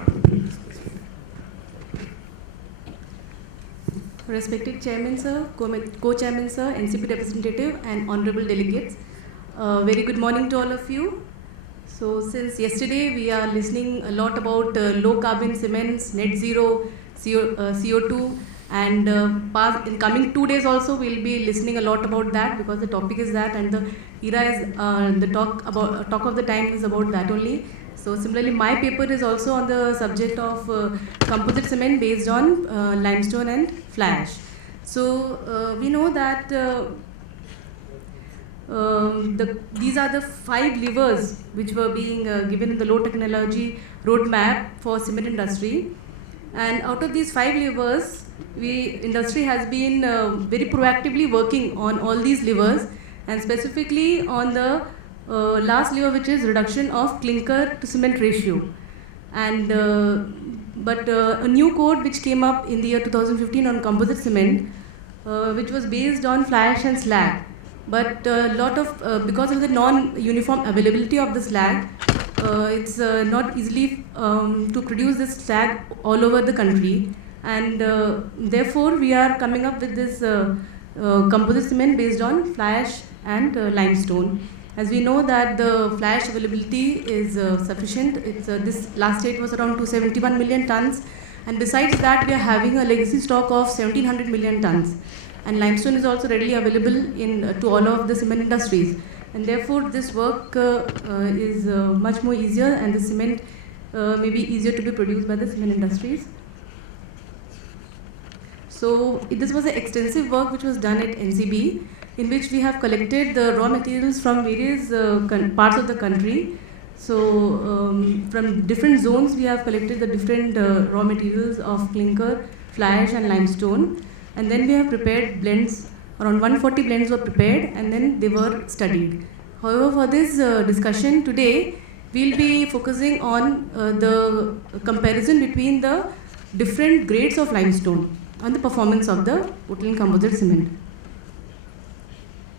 Respected Chairman Sir, Co-Chairman Sir, NCB representative and honorable delegates. Very good morning to all of you. So since yesterday we are listening a lot about low carbon cements, net zero, CO2, and in coming 2 days also we'll be listening a lot about that because the topic is that, and the era is the talk of the time is about that only. So similarly, my paper is also on the subject of composite cement based on limestone and fly ash. So we know that these are the 5 levers which were being given in the low technology roadmap for cement industry. And out of these 5 levers, industry has been very proactively working on all these levers, and specifically on the last lever, which is reduction of clinker to cement ratio. And but a new code which came up in the year 2015 on composite cement, which was based on fly ash and slag. But because of the non-uniform availability of the slag, it's not easily to produce this slag all over the country, and therefore we are coming up with this composite cement based on fly ash and limestone. As we know that the fly ash availability is sufficient. This last year it was around 271 million tons, and besides that we are having a legacy stock of 1700 million tons. And limestone is also readily available to all of the cement industries. and therefore this work is much more easier, and the cement may be easier to be produced by the cement industries. So this was an extensive work which was done at NCB, in which we have collected the raw materials from various parts of the country. So from different zones we have collected the different raw materials of clinker, fly ash and limestone, and then we have prepared blends. Around 140 blends were prepared and then they were studied. However, for this discussion today, we'll be focusing on the comparison between the different grades of limestone and the performance of the Portland composite cement.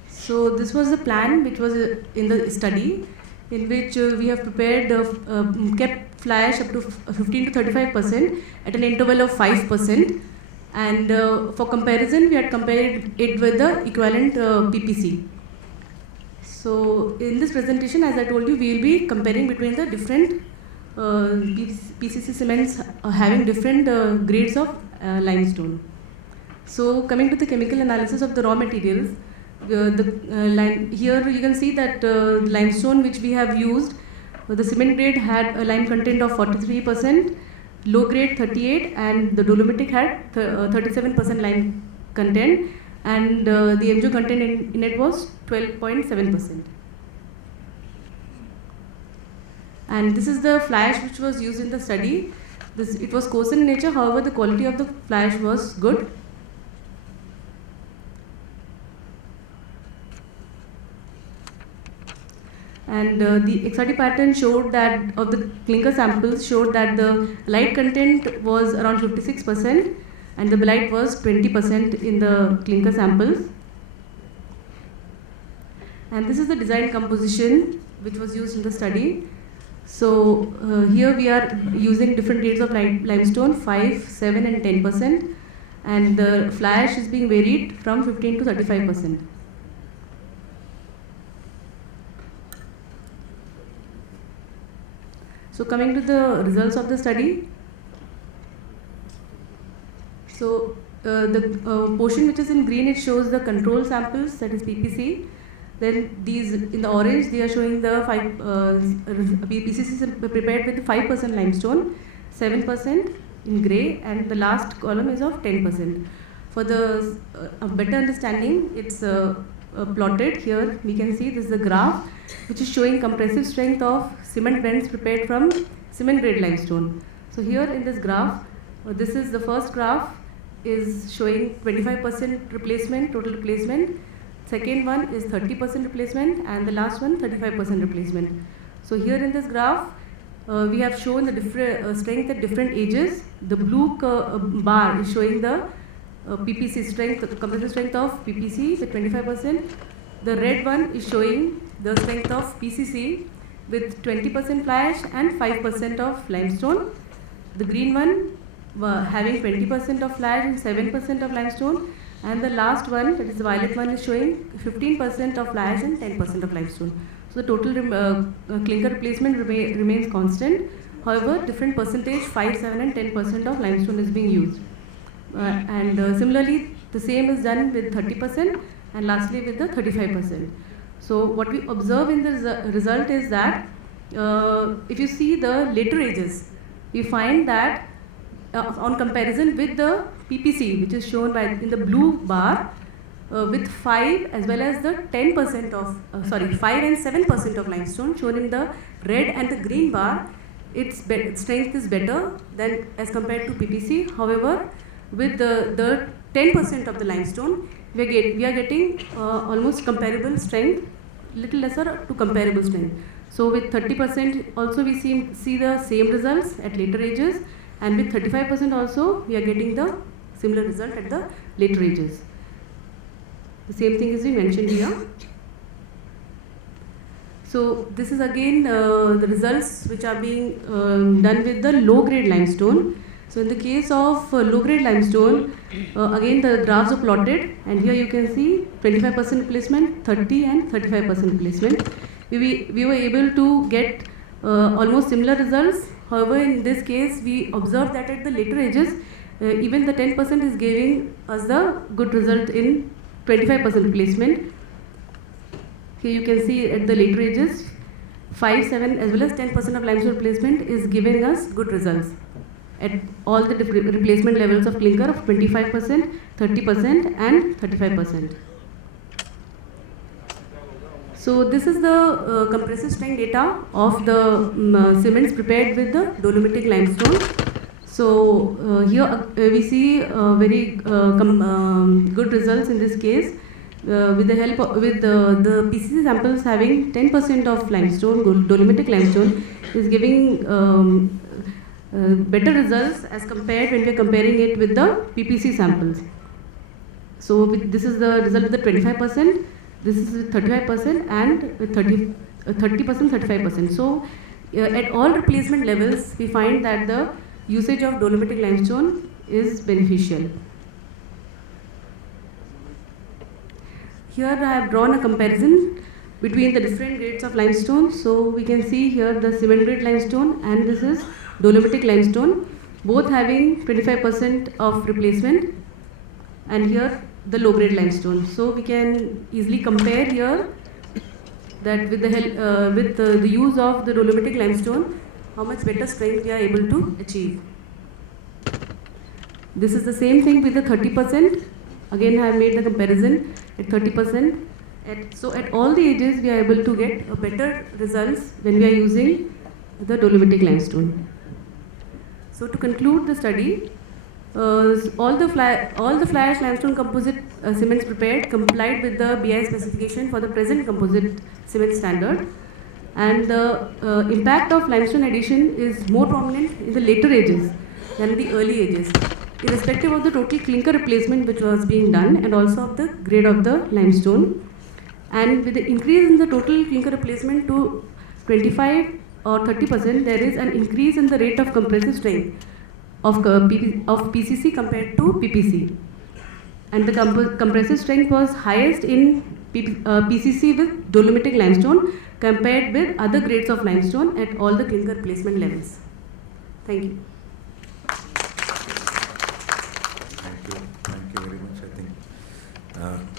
So this was the plan which was in the study, in which we have prepared, kept fly ash up to 15 to 35% at an interval of 5%. And for comparison, we had compared it with the equivalent PPC. So in this presentation, as I told you, we will be comparing between the different PCC cements having different grades of limestone. So coming to the chemical analysis of the raw materials, here you can see that limestone which we have used, the cement grade had a lime content of 43%, low grade 38%, and the dolomitic had 37% lime content, and the MgO content in it was 12.7%. And this is the fly ash which was used in the study. It was coarse in nature, however the quality of the fly ash was good. And the XRT pattern showed that, of the clinker samples, showed that the light content was around 56% and the blight was 20% in the clinker samples. And this is the design composition which was used in the study. So here we are using different grades of limestone, 5, 7 and 10%, and the fly ash is being varied from 15 to 35%. So coming to the results of the study, so the portion which is in green, it shows the control samples, that is PPC. Then these in the orange, they are showing the PCC prepared with 5% limestone, 7% in grey, and the last column is of 10%. For the better understanding, it's plotted here. We can see this is a graph which is showing compressive strength of cement blends prepared from cement grade limestone. So here in this graph, this is the first graph is showing 25% replacement, total replacement. Second one is 30% replacement, and the last one 35% replacement. So here in this graph, we have shown the different strength at different ages. The blue bar is showing the PPC strength, the compressive strength of PPC with 25%. The red one is showing the strength of PCC with 20% fly ash and 5% of limestone. The green one having 20% of fly ash and 7% of limestone. And the last one, that is the violet one, is showing 15% of fly ash and 10% of limestone. So the total clinker replacement remains constant. However, different percentage, 5, 7 and 10% of limestone is being used. And similarly, the same is done with 30% and lastly with the 35%. So what we observe in the result is that if you see the later ages, we find that on comparison with the PPC, which is shown by in the blue bar, with 5 as well as the 10% of 5 and 7% of limestone shown in the red and the green bar, its strength is better than as compared to PPC. However, with the 10% of the limestone, we are getting almost comparable strength, little lesser to comparable strength. So with 30% also we see the same results at later ages, and with 35% also we are getting the similar result at the later ages. The same thing is being mentioned here. So this is again the results which are being done with the low grade limestone. So in the case of low grade limestone, again the graphs are plotted, and here you can see 25% replacement, 30 and 35% replacement. We were able to get almost similar results. However, in this case, we observed that at the later ages, even the 10% is giving us the good result in 25% replacement. Here you can see at the later ages, 5, 7 as well as 10% of limestone replacement is giving us good results at all the replacement levels of clinker of 25%, 30% and 35%. So this is the compressive strength data of the cements prepared with the dolomitic limestone. So here we see very good results in this case with the help of, with the PCC samples having 10% of limestone, dolomitic limestone is giving better results as compared when we are comparing it with the PPC samples. So this is the result with the 25%, this is with 35% and with 30%, 35%. So at all replacement levels, we find that the usage of dolomitic limestone is beneficial. Here I have drawn a comparison between the different grades of limestone. So we can see here the cement grade limestone and this is dolomitic limestone, both having 25% of replacement, and here the low grade limestone. So we can easily compare here that with the help, with the use of the dolomitic limestone, how much better strength we are able to achieve. This is the same thing with the 30%. Again, I have made the comparison at 30%. So at all the ages, we are able to get a better results when we are using the dolomitic limestone. So to conclude the study, all the fly ash limestone composite cements prepared complied with the BI specification for the present composite cement standard, and the impact of limestone addition is more prominent in the later ages than the early ages, irrespective of the total clinker replacement which was being done and also of the grade of the limestone. And with the increase in the total clinker replacement to 25 or 30%, there is an increase in the rate of compressive strength of PCC compared to PPC. And the compressive strength was highest in PCC with dolomitic limestone compared with other grades of limestone at all the clinker replacement levels. Thank you. Thank you very much. I think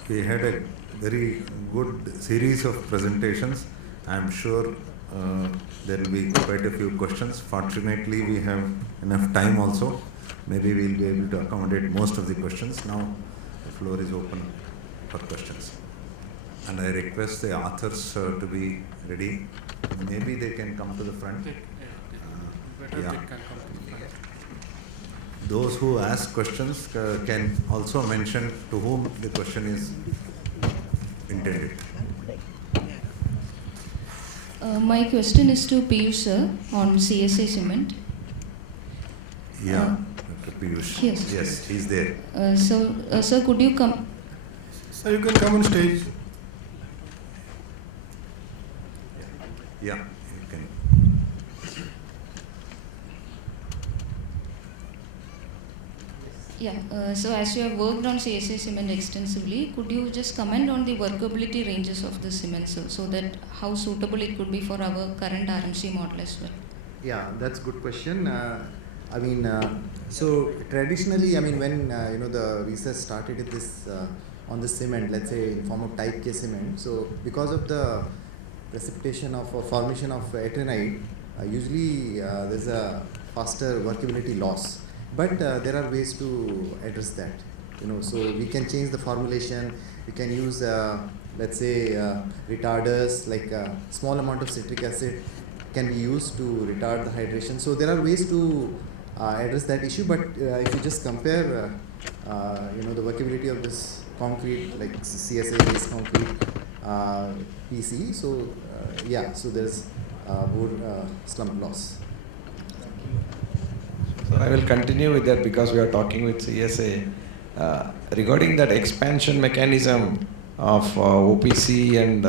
we had a very good series of presentations. I am sure there will be quite a few questions. Fortunately, we have enough time also. Maybe we will be able to accommodate most of the questions. Now, the floor is open for questions. And I request the authors to be ready. Maybe they can come to the front. Those who ask questions can also mention to whom the question is intended. My question is to Piyush sir on CSA cement. Yeah, Dr. Piyush. Yes. Yes, he's there. Sir, could you come? Sir, you can come on stage. Yeah, you can. Yeah, so as you have worked on CSA cement extensively, could you just comment on the workability ranges of the cement, sir, so that how suitable it could be for our current RMC model as well? Yeah, that's a good question. So traditionally, when the research started with this on the cement, let's say in form of type K cement. So because of the precipitation of formation of eternite, usually there's a faster workability loss. But there are ways to address that. So we can change the formulation. We can use, let's say, retarders, like a small amount of citric acid can be used to retard the hydration. So there are ways to address that issue. But if you just compare, the workability of this concrete, like CSA-based concrete, PC, so so there's more slump loss. So I will continue with that because we are talking with CSA. Regarding that expansion mechanism of OPC and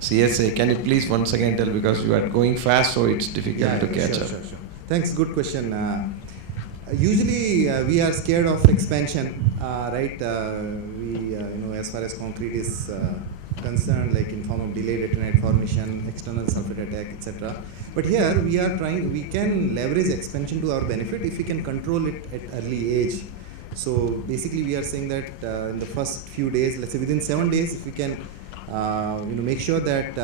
CSA, can you please once again tell, because you are going fast, so it's difficult to catch up. Sure. Thanks, good question. Usually we are scared of expansion, right? As far as concrete is concerned, like in form of delayed eternite formation, external sulfate attack, etc. But here we are we can leverage expansion to our benefit if we can control it at early age. So basically we are saying that in the first few days, let's say within 7 days, if we can make sure that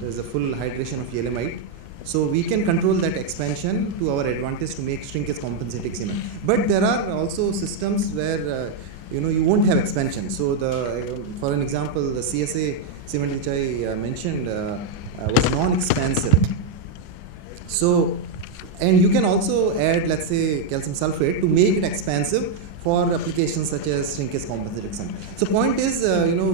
there's a full hydration of yeelimite. So we can control that expansion to our advantage to make shrinkage compensating cement. But there are also systems where you won't have expansion. So for an example, the CSA cement which I mentioned was non-expansive. So, and you can also add, let's say, calcium sulfate to make it expansive for applications such as shrinkage compensating cement. So point is,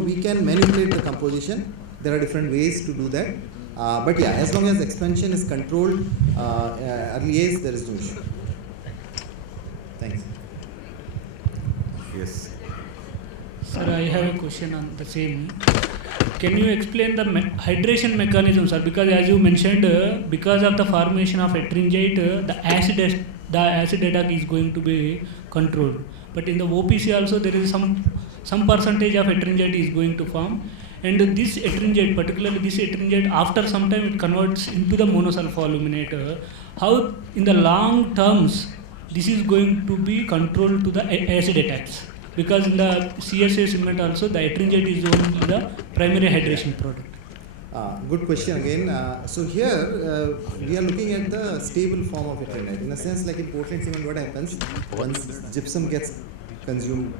we can manipulate the composition. There are different ways to do that. But yeah, as long as expansion is controlled early age, there is no issue. Thanks. Yes. Sir, I have a question on the same. Can you explain the hydration mechanism, sir? Because as you mentioned, because of the formation of ettringite, the acid attack is going to be controlled. But in the OPC also there is some percentage of ettringite is going to form. And this ettringite, particularly this ettringite, after some time it converts into the monosulfo-aluminate. How in the long terms this is going to be controlled to the acid attacks? Because in the CSA cement also the ettringite is only the primary hydration product. Good question again. So here we are looking at the stable form of ettringite. In a sense, like in Portland cement, what happens once gypsum gets consumed?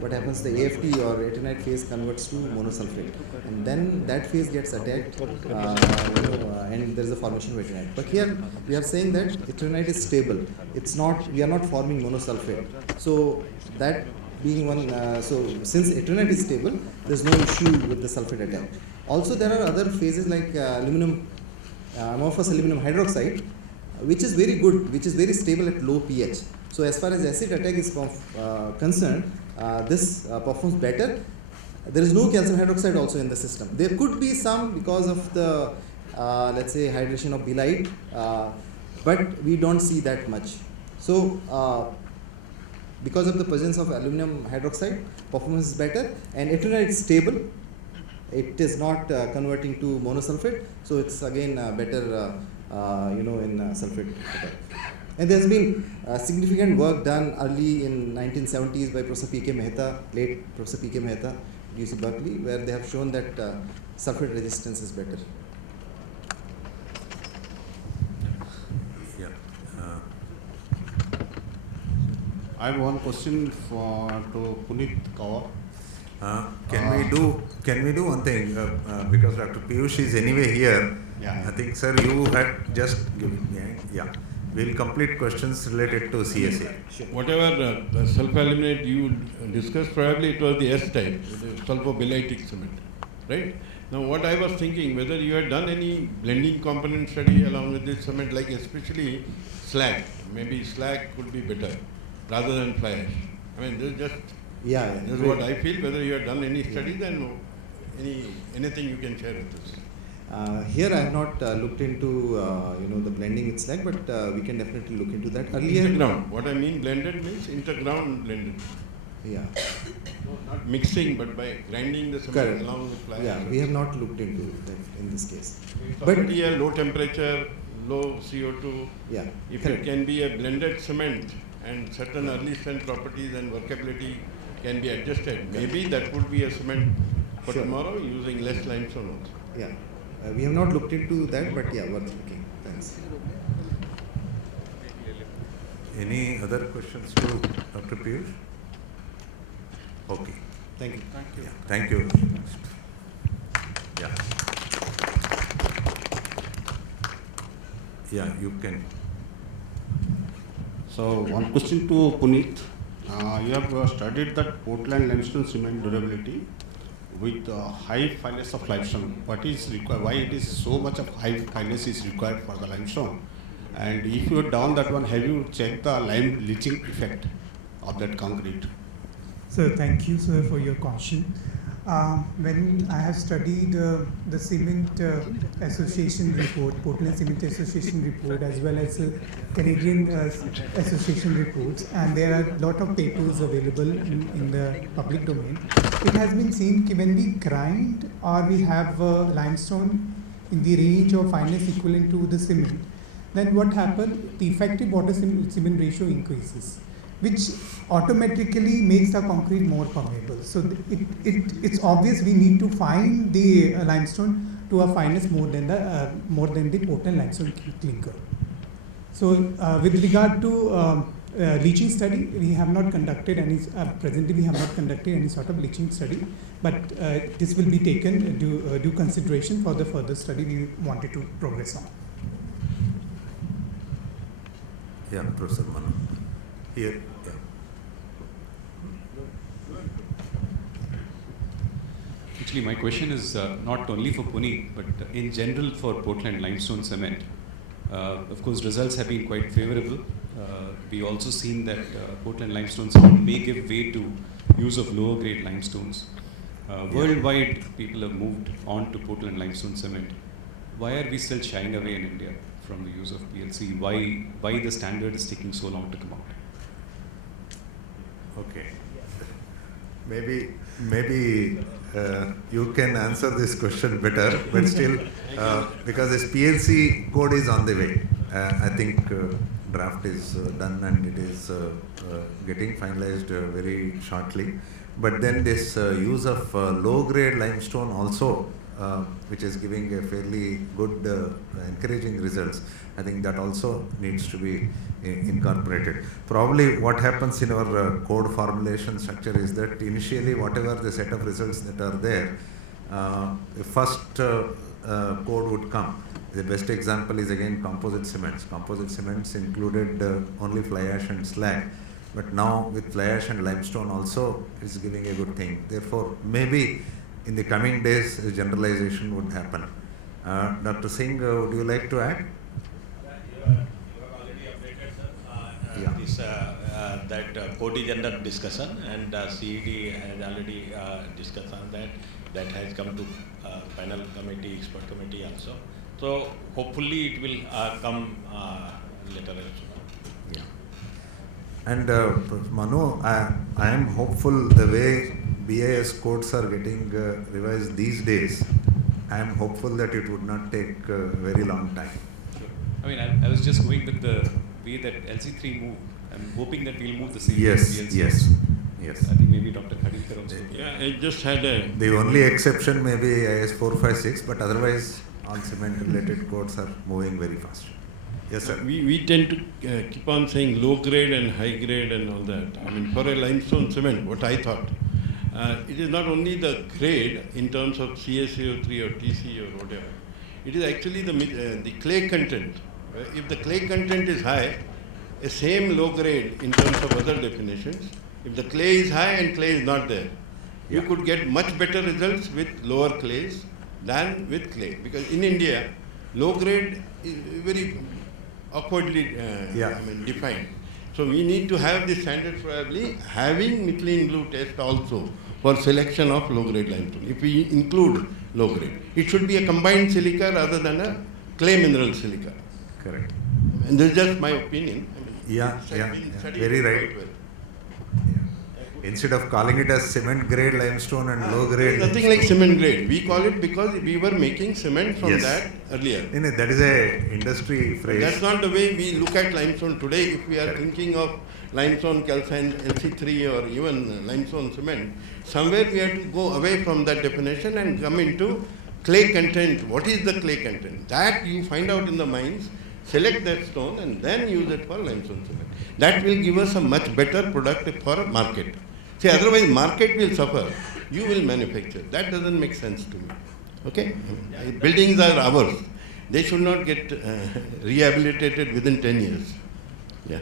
What happens? The AFT or ettringite phase converts to monosulfate, and then that phase gets attacked, and there is a formation of ettringite. But here we are saying that ettringite is stable. It's not. We are not forming monosulfate. So that being one. So since ettringite is stable, there is no issue with the sulfate attack. Also, there are other phases like amorphous aluminum hydroxide, which is very good, which is very stable at low pH. So as far as acid attack is concerned, this performs better. There is no calcium hydroxide also in the system. There could be some because of the let's say hydration of belite, but we don't see that much. So because of the presence of aluminum hydroxide, performance is better, and ettringite is stable. It is not converting to monosulfate, so it's again better in sulfate attack. And there's been significant work done early in 1970s by Professor P.K. Mehta, late Professor P.K. Mehta, UC Berkeley, where they have shown that sulfate resistance is better. Yeah. I have one question to Puneet Kaur. Can we do one thing? Because Dr. Piyush is anyway here. Yeah. I think, sir, you had just given. Yeah. We'll complete questions related to CSA. Sure. Whatever sulfo-aluminate you discussed, probably it was the S type, the sulfobelaitic cement, right? Now, what I was thinking, whether you had done any blending component study along with this cement, like especially slag. Maybe slag could be better rather than fly ash. I mean, this is just. Yeah. This is what I feel. Whether you have done any studies and anything you can share with us. Here I have not looked into the blending with slag, but we can definitely look into that. Earlier, interground. What I mean blended means interground blended. Yeah. No, not mixing, but by grinding the cement along with fly ash. Yeah, we have not looked into that in this case. But here, low temperature, low CO2. Yeah. If it can be a blended cement and certain early strength properties and workability can be adjusted, maybe that would be a cement for tomorrow using less limestone also. Yeah. We have not looked into that, but yeah, worth looking. Thanks. Any other questions to Dr. Piyush? Okay. Thank you. Thank you. Yeah. Thank you. Yeah. Yeah, you can. So one question to Puneet. You have studied that Portland limestone cement durability with high fineness of limestone. What is required? Why it is so much of high fineness is required for the limestone? And if you have done that one, have you checked the lime leaching effect of that concrete? So thank you, sir, for your question. When I have studied the Cement Association report, Portland Cement Association report, as well as Canadian Association reports, and there are a lot of papers available in the public domain, it has been seen that when we grind or we have limestone in the range of fineness equivalent to the cement, then what happens? The effective water cement ratio increases. which automatically makes the concrete more permeable. So it's obvious we need to find the limestone to a fineness more than the Portland limestone clinker. So with regard to leaching study, we have not conducted any, presently we have not conducted any sort of leaching study, but this will be taken due consideration for the further study we wanted to progress on. Yeah, Professor Manu. Here, yeah. Actually, my question is not only for Puneet, but in general for Portland limestone cement. Of course, results have been quite favorable. We also seen that Portland limestone cement may give way to use of lower grade limestones. Worldwide, people have moved on to Portland limestone cement. Why are we still shying away in India from the use of PLC? Why the standard is taking so long to come out? Okay. Maybe you can answer this question better, but still, because this PLC code is on the way. I think draft is done and it is getting finalized very shortly. But then this use of low-grade limestone also, which is giving a fairly good, encouraging results. I think that also needs to be incorporated. Probably what happens in our code formulation structure is that initially whatever the set of results that are there, the first code would come. The best example is again composite cements. Composite cements included only fly ash and slag. But now with fly ash and limestone also is giving a good thing. Therefore, maybe in the coming days, a generalization would happen. Dr. Singh, would you like to add? You have already updated, sir. This that code is under discussion, and CED has already discussed on that. That has come to panel committee, expert committee also. So hopefully it will come later. Yeah. And Manu, I am hopeful the way BIS codes are getting revised these days. I am hopeful that it would not take a very long time. Sure. I mean, I was just going with the way that LC3 moved. I'm hoping that we'll move the same. Yes. I think maybe Dr. Khadilkar also. Yeah, I just had a... The only exception may be IS 456, but otherwise all cement-related codes are moving very fast. Yes, sir. We tend to keep on saying low grade and high grade and all that. I mean, for a limestone cement, what I thought, it is not only the grade in terms of CaCO3 or TC or whatever. It is actually the clay content. If the clay content is high, a same low grade in terms of other definitions. If the clay is high and clay is not there, you could get much better results with lower clays than with clay. Because in India, low grade is very awkwardly defined. So we need to have this standard probably having methylene blue test also for selection of low grade limestone. If we include low grade, it should be a combined silica rather than a clay mineral silica. Correct. And this is just my opinion. Very right. Instead of calling it as cement grade limestone and low grade nothing limestone. like cement grade. We call it because we were making cement from that earlier. That is a industry phrase. That's not the way we look at limestone today. If we are thinking of limestone, calcine, LC3 or even limestone cement, somewhere we have to go away from that definition and come into clay content. What is the clay content? That you find out in the mines, select that stone and then use it for limestone cement. That will give us a much better product for market. See, otherwise market will suffer. You will manufacture. That doesn't make sense to me. Okay? Buildings are ours. They should not get rehabilitated within 10 years. Yeah.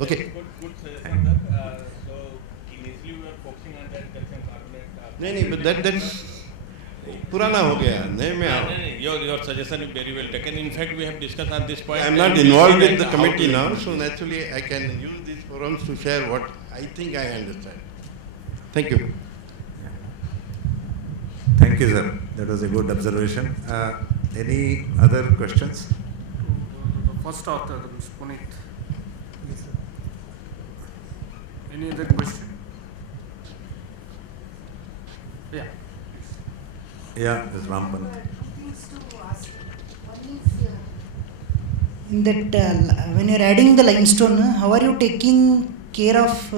Okay. Good suggestion, sir. So initially we were focusing on that calcium carbonate. No, but that's purana ho gaya. No, your suggestion is very well taken. In fact, we have discussed on this point. I am not involved with the committee now, so naturally I can use these forums to share what I think I understand. Thank you. Thank you, sir. That was a good observation. Any other questions? The first author, Mr. Puneet. Yes, sir. Any other question? Yeah. Yeah, Ms. Rampan. In that, when you are adding the limestone, how are you taking care of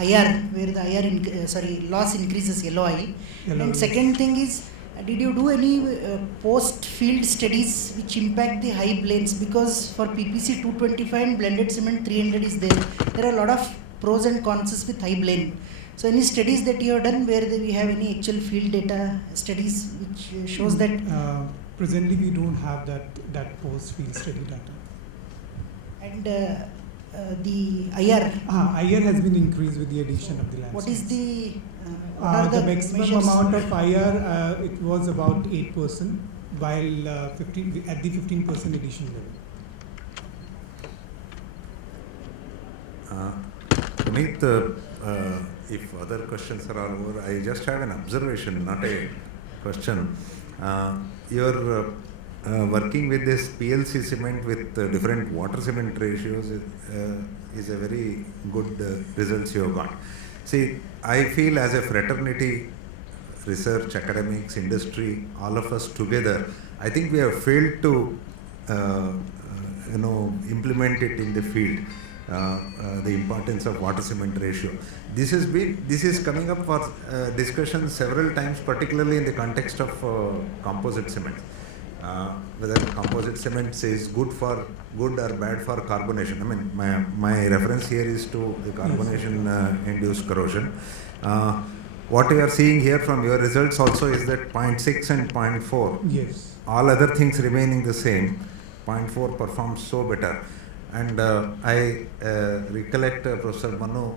IR, where the IR loss increases LOI. And second thing is, did you do any post-field studies which impact the high blends? Because for PPC 225 and blended cement 300 is there. There are a lot of pros and cons with high blend. So any studies that you have done where we have any actual field data studies which shows that? Presently we don't have that post-field study data. And the IR? IR has been increased with the addition of the limestone. What is the the maximum measures? amount of IR, it was about 8%, while at the 15% addition level. Puneet, if other questions are all over, I just have an observation, not a question. You're working with this PLC cement with different water cement ratios is a very good results you have got. See, I feel as a fraternity, research, academics, industry, all of us together, I think we have failed to implement it in the field. The importance of water cement ratio. This is coming up for discussion several times, particularly in the context of composite cement. Whether composite cement is good or bad for carbonation. I mean, my reference here is to the carbonation induced corrosion. What we are seeing here from your results also is that 0.6 and 0.4. Yes. All other things remaining the same. 0.4 performs so better. And I recollect, Professor Manu,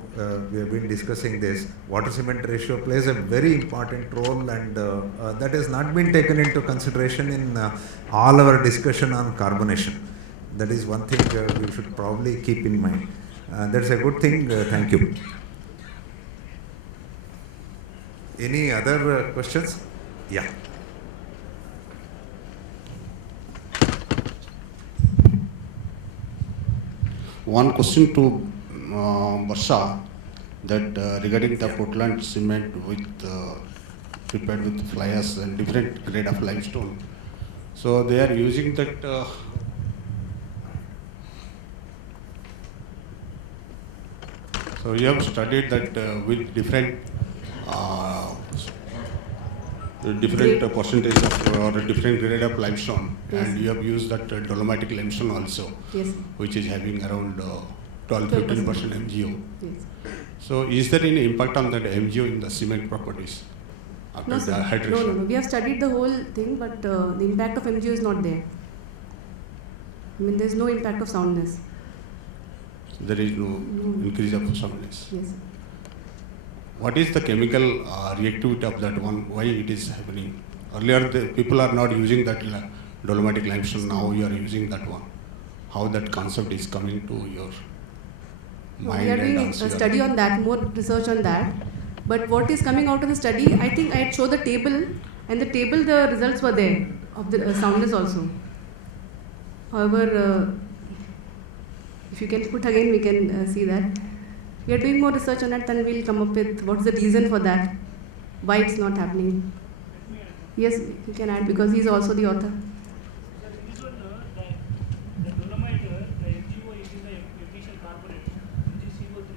we have been discussing this. Water cement ratio plays a very important role, and that has not been taken into consideration in all our discussion on carbonation. That is one thing we should probably keep in mind. That's a good thing. Thank you. Any other questions? Yeah. One question to Barsha, that regarding the Portland cement prepared with fly ash and different grade of limestone. So they are using that. So you have studied that with different percentage of or different grade of limestone, Yes. and you have used that dolomitic limestone also, Yes. which is having around 12-15% MgO. Yes. So is there any impact on that MgO in the cement properties after No, the sir. hydration? No. We have studied the whole thing, but the impact of MgO is not there. I mean, there is no impact of soundness. There is no increase of soundness. Yes. What is the chemical reactivity of that one? Why it is happening? Earlier, the people are not using that dolomitic limestone. Now you are using that one. How that concept is coming to your mind? We are doing and a study on that, more research on that. But what is coming out of the study, I think I had showed the table, and the table the results were there of the soundness also. However, if you can put again, we can see that. We are doing more research on it, and we'll come up with what's the reason for that, why it's not happening. Yes, he can add because he's also the author. The dolomite, the MgO is in the magnesium carbonate, which is CO3.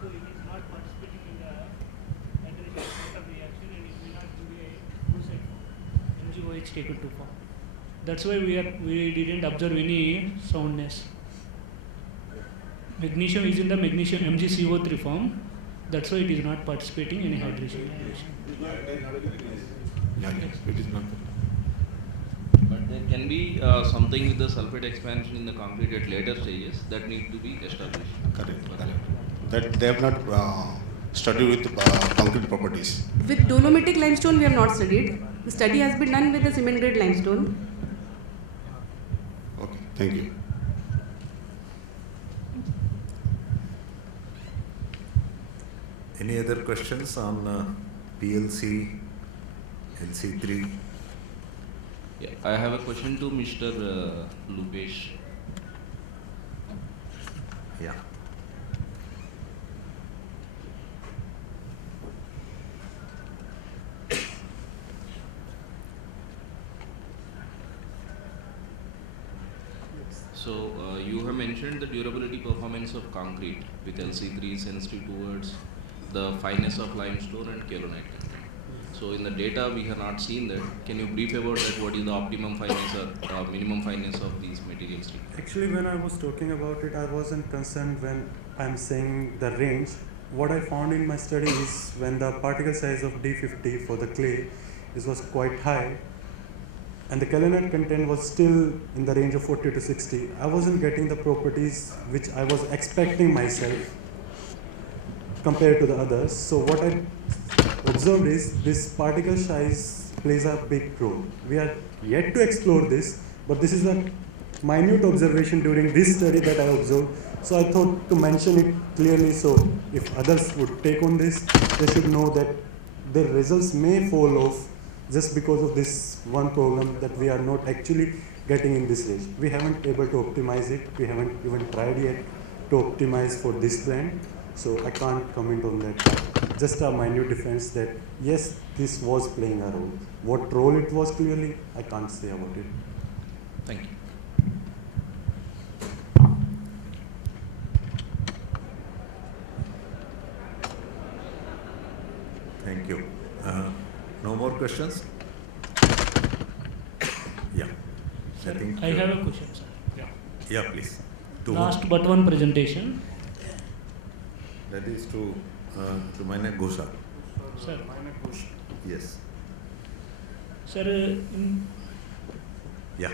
So it is not participating in the hydration of reaction, and it will not give a full set form. MgO is taken to form. That's why we didn't observe any soundness. Magnesium is in the magnesium MgCO3 form. That's why it is not participating in any hydration. Yeah, it is not. But there can be something with the sulfate expansion in the concrete at later stages that need to be established. Correct. That they have not studied with concrete properties. With dolomitic limestone, we have not studied. The study has been done with the cement grade limestone. Okay, thank you. Any other questions on PLC, LC3? Yeah, I have a question to Mr. Lupesh. Yeah. So you have mentioned the durability performance of concrete with LC3 sensitive towards the fineness of limestone and kaolite. So in the data we have not seen that. Can you brief about that? What is the optimum fineness or minimum fineness of these materials? Actually, when I was talking about it, I wasn't concerned when I'm saying the range. What I found in my study is when the particle size of D50 for the clay was quite high, and the kaolite content was still in the range of 40 to 60. I wasn't getting the properties which I was expecting myself compared to the others. So what I observed is this particle size plays a big role. We are yet to explore this, but this is a minute observation during this study that I observed. So I thought to mention it clearly, so if others would take on this, they should know that their results may fall off just because of this one problem that we are not actually getting in this range. We haven't able to optimize it. We haven't even tried yet to optimize for this plant. So I can't comment on that. Just a minute difference that yes, this was playing a role. What role it was clearly, I can't say about it. Thank you. Thank you. No more questions? Yeah. Sir, I think I have a question, sir. Yeah, please. Last but one presentation. That is to Manekshaw. Sir. Yes. Sir, Yeah.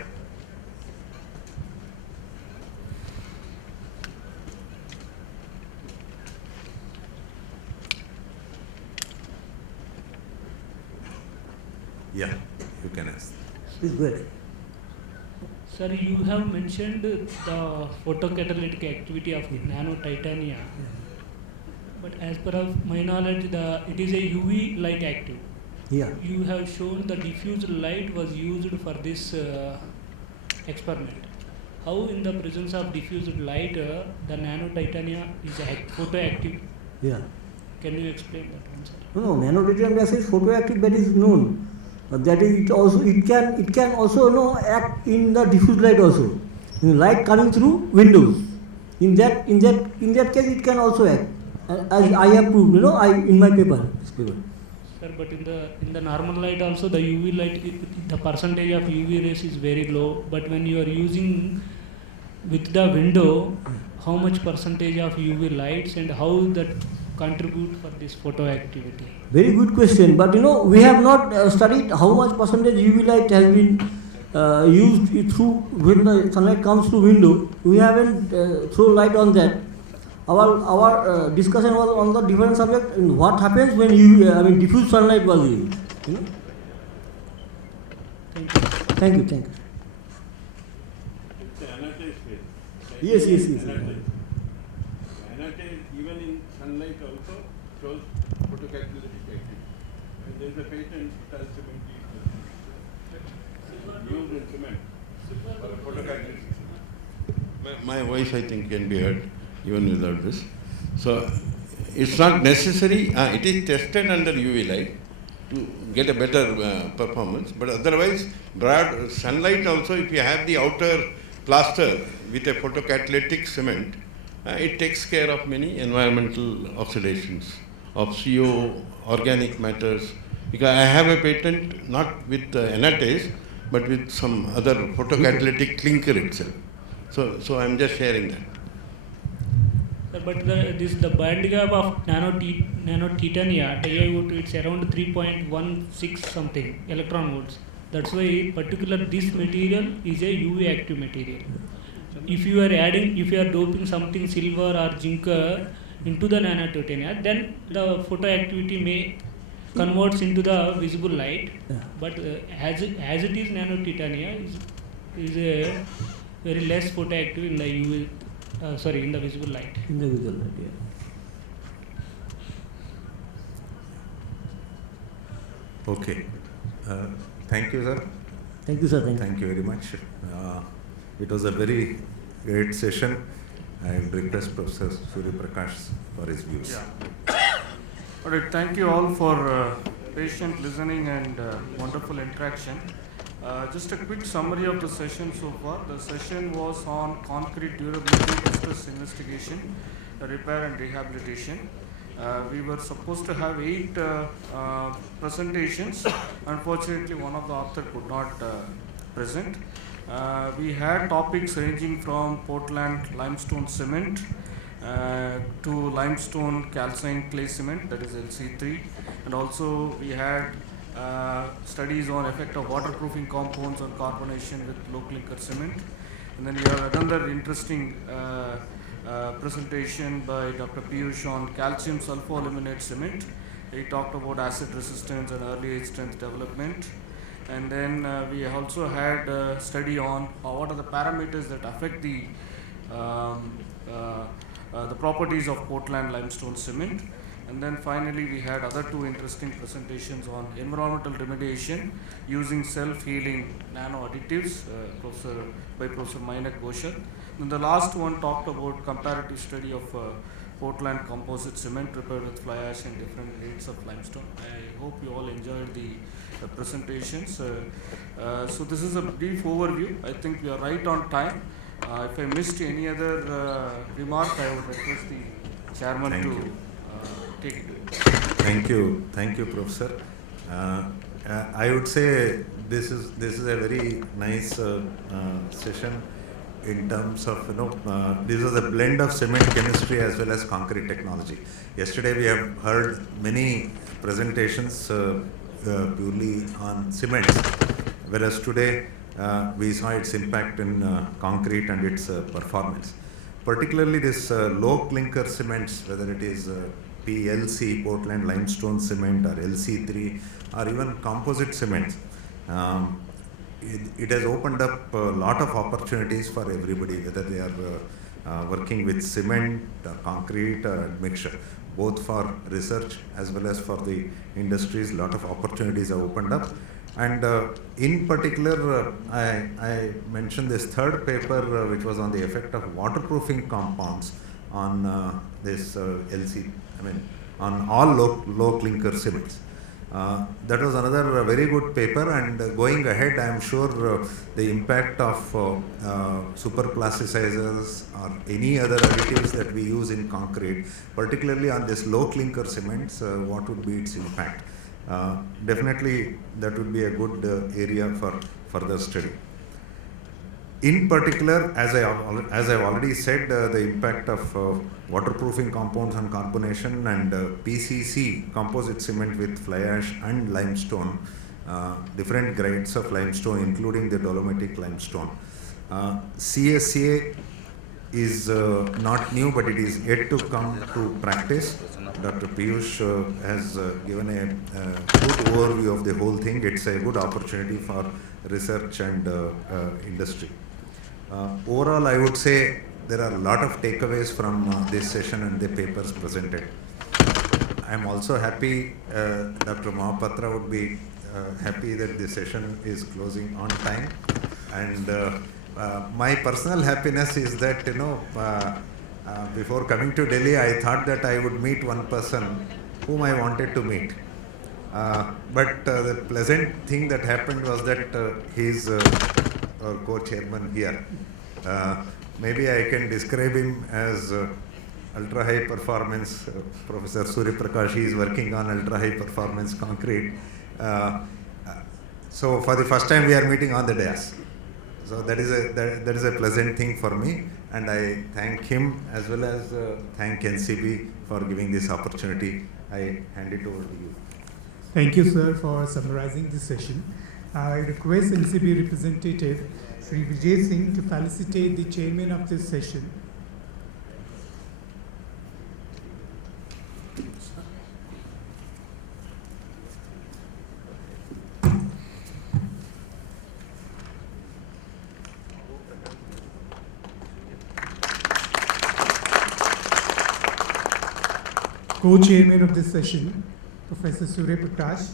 Yeah, you can ask. Please go ahead. Sir, you have mentioned the photocatalytic activity of nano titania, but as per of my knowledge, it is a UV light active. Yeah. You have shown the diffused light was used for this experiment. How in the presence of diffused light, the nano titania is photoactive? Yeah. Can you explain that one, sir? No, nanotitanium dioxide is photoactive, that is known. That is it can also act in the diffused light also. In light coming through windows. In that case it can also act. As I have proved, in my paper. Sir, but in the normal light also the UV light, the percentage of UV rays is very low. But when you are using with the window, how much percentage of UV lights and how that contribute for this photoactivity? Very good question, but we have not studied how much percentage UV light has been used through when the sunlight comes through window. We haven't thrown light on that. Our discussion was on the different subject. What happens when diffuse sunlight was used? Thank you. Yes. Annotate even in sunlight also shows photocatalytic activity. And there is a patent that cement used in cement for a photocatalytic. My voice, I think, can be heard even without this. So it's not necessary. It is tested under UV light to get a better performance. But otherwise, broad sunlight also, if you have the outer plaster with a photocatalytic cement, it takes care of many environmental oxidations of CO, organic matters. Because I have a patent not with anatase, but with some other photocatalytic clinker itself. So I am just sharing that. But the band gap of nano titania TiO2, it's around 3.16 something electron volts. That's why this material is a UV active material. If you are doping something silver or zinc into the nano titania, then the photoactivity may converts into the visible light. Yeah. But as it is nano titania is a very less photoactive in the in the visible light. In the visible light, yeah. Okay. Thank you, sir. Thank you, sir. Thank you very much. It was a very great session. I request Professor Prakash for his views. Yeah. All right. Thank you all for patient listening and wonderful interaction. Just a quick summary of the session so far. The session was on concrete durability, distress investigation, repair and rehabilitation. We were supposed to have 8 presentations. Unfortunately, one of the authors could not present. We had topics ranging from Portland limestone cement to limestone calcine clay cement, that is LC3, and also we had studies on effect of waterproofing compounds on carbonation with low clinker cement. And then we have another interesting presentation by Dr. Piyush on calcium sulfoaluminate cement. He talked about acid resistance and early age strength development. And then we also had a study on what are the parameters that affect the properties of Portland limestone cement. And then finally we had other 2 interesting presentations on environmental remediation using self-healing nano additives by Professor Mainak Ghoshal. And the last one talked about comparative study of Portland composite cement prepared with fly ash and different grades of limestone. I hope you all enjoyed the presentations. So this is a brief overview. I think we are right on time. If I missed any other remark, I would request the chairman to take it. Thank you, Professor. I would say this is a very nice session in terms of this is a blend of cement chemistry as well as concrete technology. Yesterday we have heard many presentations purely on cements, whereas today we saw its impact in concrete and its performance. Particularly this low clinker cements, whether it is PLC, Portland limestone cement, or LC3, or even composite cements. It has opened up a lot of opportunities for everybody, whether they are working with cement, concrete, or mixture, both for research as well as for the industries. A lot of opportunities have opened up. And in particular, I mentioned this third paper, which was on the effect of waterproofing compounds on this on all low clinker cements. That was another very good paper, and going ahead, I am sure the impact of super plasticizers or any other additives that we use in concrete, particularly on this low clinker cements, what would be its impact? Definitely, that would be a good area for further study. In particular, as I've already said, the impact of waterproofing compounds on carbonation and PCC, composite cement with fly ash and limestone, different grades of limestone, including the dolomitic limestone. CSA is not new, but it is yet to come to practice. Dr. Piyush has given a good overview of the whole thing. It's a good opportunity for research and industry. Overall, I would say there are a lot of takeaways from this session and the papers presented. I am also happy, Dr. Mahapatra would be happy that the session is closing on time. And my personal happiness is that, before coming to Delhi, I thought that I would meet one person whom I wanted to meet. But the pleasant thing that happened was that he is our co-chairman here. Maybe I can describe him as ultra high performance. Professor Suriya Prakash, he is working on ultra high performance concrete. So for the first time we are meeting on the dais. So that is a pleasant thing for me, and I thank him as well as thank NCB for giving this opportunity. I hand it over to you. Thank you, sir, for summarizing this session. I request NCB representative Sri Vijay Singh to felicitate the chairman of this session. Co-chairman of this session, Professor Suriya Prakash,